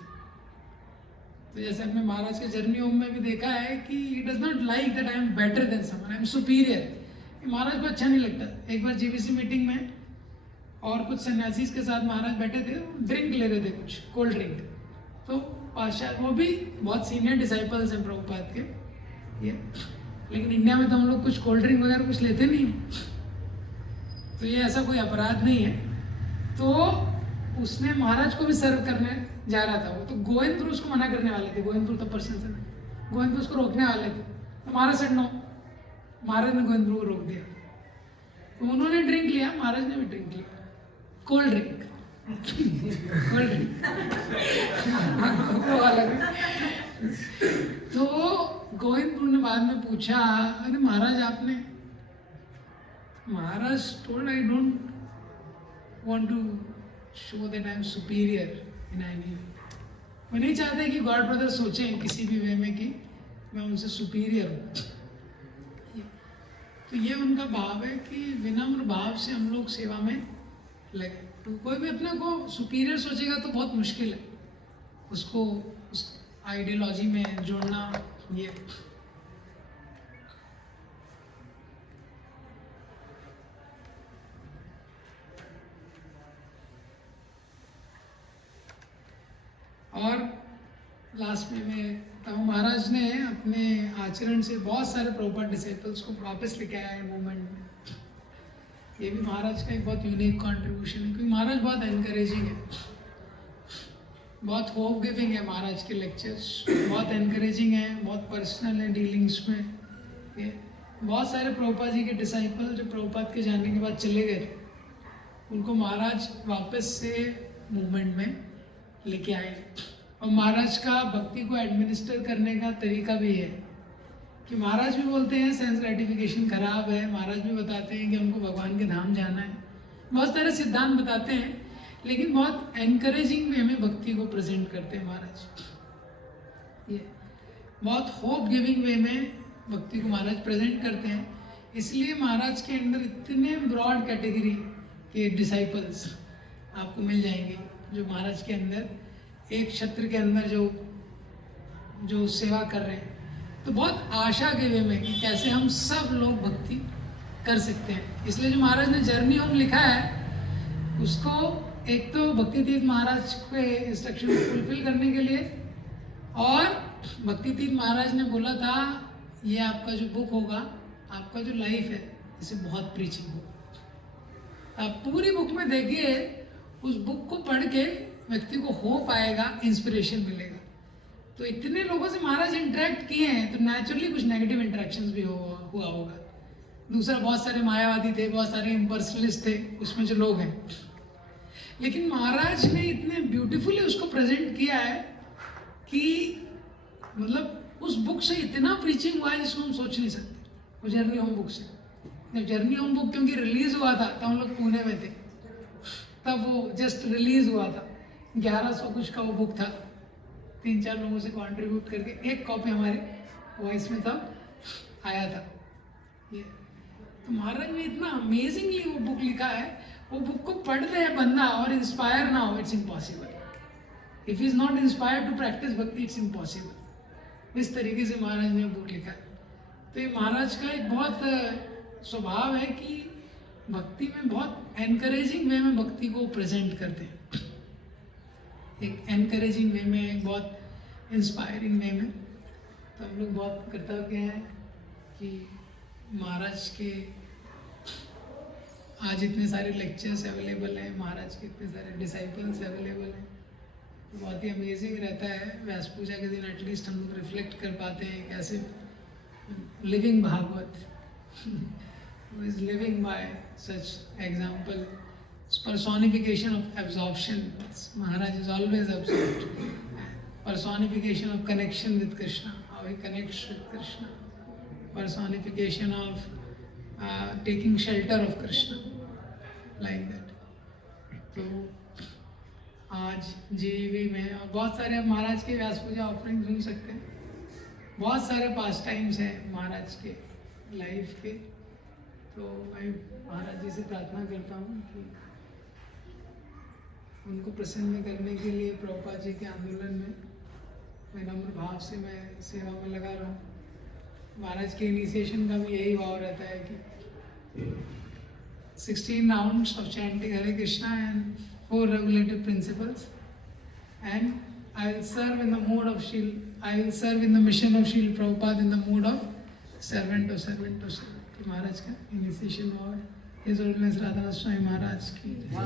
तो जैसे हमने महाराज के जर्नी होम में भी देखा है कि he does not like that I am better than someone, I am superior. Maharaj को अच्छा नहीं लगता। एक बार जीबीसी मीटिंग में और कुछ सन्यासी के साथ महाराज बैठे थे, ड्रिंक ले रहे थे, कुछ कोल्ड ड्रिंक। तो पाशाह, वो भी बहुत सीनियर डिसाइपल्स हैं प्रभुपाद के ये, लेकिन इंडिया में तो हम लोग कुछ कोल्ड ड्रिंक वगैरह कुछ लेते नहीं हैं, तो ये ऐसा कोई अपराध नहीं है। तो उसने महाराज को भी सर्व करने जा रहा था, वो तो गोविंदपुर उसको मना करने वाले थे, गोविंदपुर तो पर्सन से नहीं, गोविंदपुर उसको रोकने वाले थे। तो महाराज सेड नो, महाराज ने गोविंदपुर को रोक दिया। तो उन्होंने ड्रिंक लिया, महाराज ने भी ड्रिंक लिया, कोल्ड ड्रिंक कोल्ड ड्रिंक वो अलग। तो गोविंदपुर ने बाद में पूछा, अरे महाराज आपने, Maharaj told I don't want to show that I am superior in any way. मैं नहीं चाहते कि गॉड ब्रदर सोचें किसी भी वे में कि मैं उनसे सुपीरियर हूँ। तो ये उनका भाव है कि विनम्र भाव से हम लोग सेवा में लगे। तो कोई भी अपने को सुपीरियर सोचेगा तो बहुत मुश्किल है उसको उस आइडियोलॉजी में जोड़ना। ये लास्ट में मैं बताऊँ, महाराज ने अपने आचरण से बहुत सारे प्रॉपर डिसाइपल्स को वापस लेके आया है मूवमेंट में। ये भी महाराज का एक बहुत यूनिक कंट्रीब्यूशन है, क्योंकि महाराज बहुत एनकरेजिंग है, बहुत होप गिविंग है। महाराज के लेक्चर्स बहुत एनकरेजिंग है, बहुत पर्सनल है डीलिंग्स में। ये बहुत सारे प्रभुपाद जी के डिसाइपल जो प्रभुपाद के जाने के बाद चले गए थे, उनको महाराज वापस से मूवमेंट में लेके आए। और महाराज का भक्ति को एडमिनिस्टर करने का तरीका भी है कि महाराज भी बोलते हैं सेंस ग्रेटिफिकेशन खराब है, महाराज भी बताते हैं कि हमको भगवान के धाम जाना है, बहुत सारे सिद्धांत बताते हैं, लेकिन बहुत एनकरेजिंग वे में भक्ति को प्रेजेंट करते हैं महाराज। ये बहुत होप गिविंग वे में भक्ति को महाराज प्रेजेंट करते हैं। इसलिए महाराज के अंदर इतने ब्रॉड कैटेगरी के डिसाइपल्स आपको मिल जाएंगे, जो महाराज के अंदर एक क्षेत्र के अंदर जो सेवा कर रहे हैं। तो बहुत आशा के वे में कि कैसे हम सब लोग भक्ति कर सकते हैं। इसलिए जो महाराज ने जर्नी होम लिखा है, उसको एक तो भक्ति तीर्थ महाराज के इंस्ट्रक्शन को फुलफिल करने के लिए, और भक्ति तीर्थ महाराज ने बोला था ये आपका जो बुक होगा, आपका जो लाइफ है, इसे बहुत प्रीचिंग होगा। आप पूरी बुक में देखिए, उस बुक को पढ़ के व्यक्ति को होप आएगा, इंस्पिरेशन मिलेगा। तो इतने लोगों से महाराज इंटरेक्ट किए हैं, तो नेचुरली कुछ नेगेटिव इंटरेक्शंस भी हुआ होगा। दूसरा, बहुत सारे मायावादी थे, बहुत सारे इम्पर्सनलिस्ट थे उसमें जो लोग हैं, लेकिन महाराज ने इतने ब्यूटीफुली उसको प्रेजेंट किया है कि मतलब उस बुक से इतना प्रीचिंग हुआ है जिसको हम सोच नहीं सकते। वो जर्नी होम बुक से, जब जर्नी होम बुक क्योंकि रिलीज हुआ था तब हम लोग पुणे में थे, तब वो जस्ट रिलीज हुआ था, 1100 कुछ का वो बुक था, 3-4 लोगों से कंट्रीब्यूट करके एक कॉपी हमारे वॉइस में तब आया था। ये तो महाराज ने इतना अमेजिंगली वो बुक लिखा है, वो बुक को पढ़ रहे हैं बंदा और इंस्पायर ना हो, it's impossible. If is not inspired to practise bhakti, it's impossible. इस तरीके से महाराज ने बुक लिखा है। तो ये महाराज का एक बहुत स्वभाव है कि भक्ति में बहुत एनकरेजिंग वे में भक्ति को प्रेजेंट करते हैं, एक एनकरेजिंग वे में, एक बहुत इंस्पायरिंग वे में। तो हम लोग बहुत कृतज्ञ हैं कि महाराज के आज इतने सारे लेक्चर्स अवेलेबल हैं, महाराज के इतने सारे डिसाइपल्स अवेलेबल हैं। तो बहुत ही अमेजिंग रहता है। व्यास पूजा के दिन एटलीस्ट हम लोग रिफ्लेक्ट कर पाते हैं कैसे living Bhagavat who is living by such example, personification of absorption. Maharaj is always absorbed. Personification of connection with Krishna, how he connects with Krishna. Personification of taking shelter of Krishna, like that. तो आज जीवी में और बहुत सारे आप महाराज के व्यास पूजा offering सुन सकते हैं। बहुत सारे पास टाइम्स हैं महाराज के लाइफ के। तो मैं महाराज जी से प्रार्थना करता हूँ कि उनको प्रसन्न करने के लिए प्रभुपाद जी के आंदोलन में मैं नम्र भाव से मैं सेवा में लगा रहा हूँ। महाराज के इनिशिएशन का भी यही भाव रहता है कि 16 rounds of chanting Hare Krishna and 4 regulative principles, and I will serve in the mode of I will serve in the mission of Srila Prabhupada in the mode of servant of servant of servant. कि महाराज का initiation और His Holiness Radhanath Swami महाराज की जय।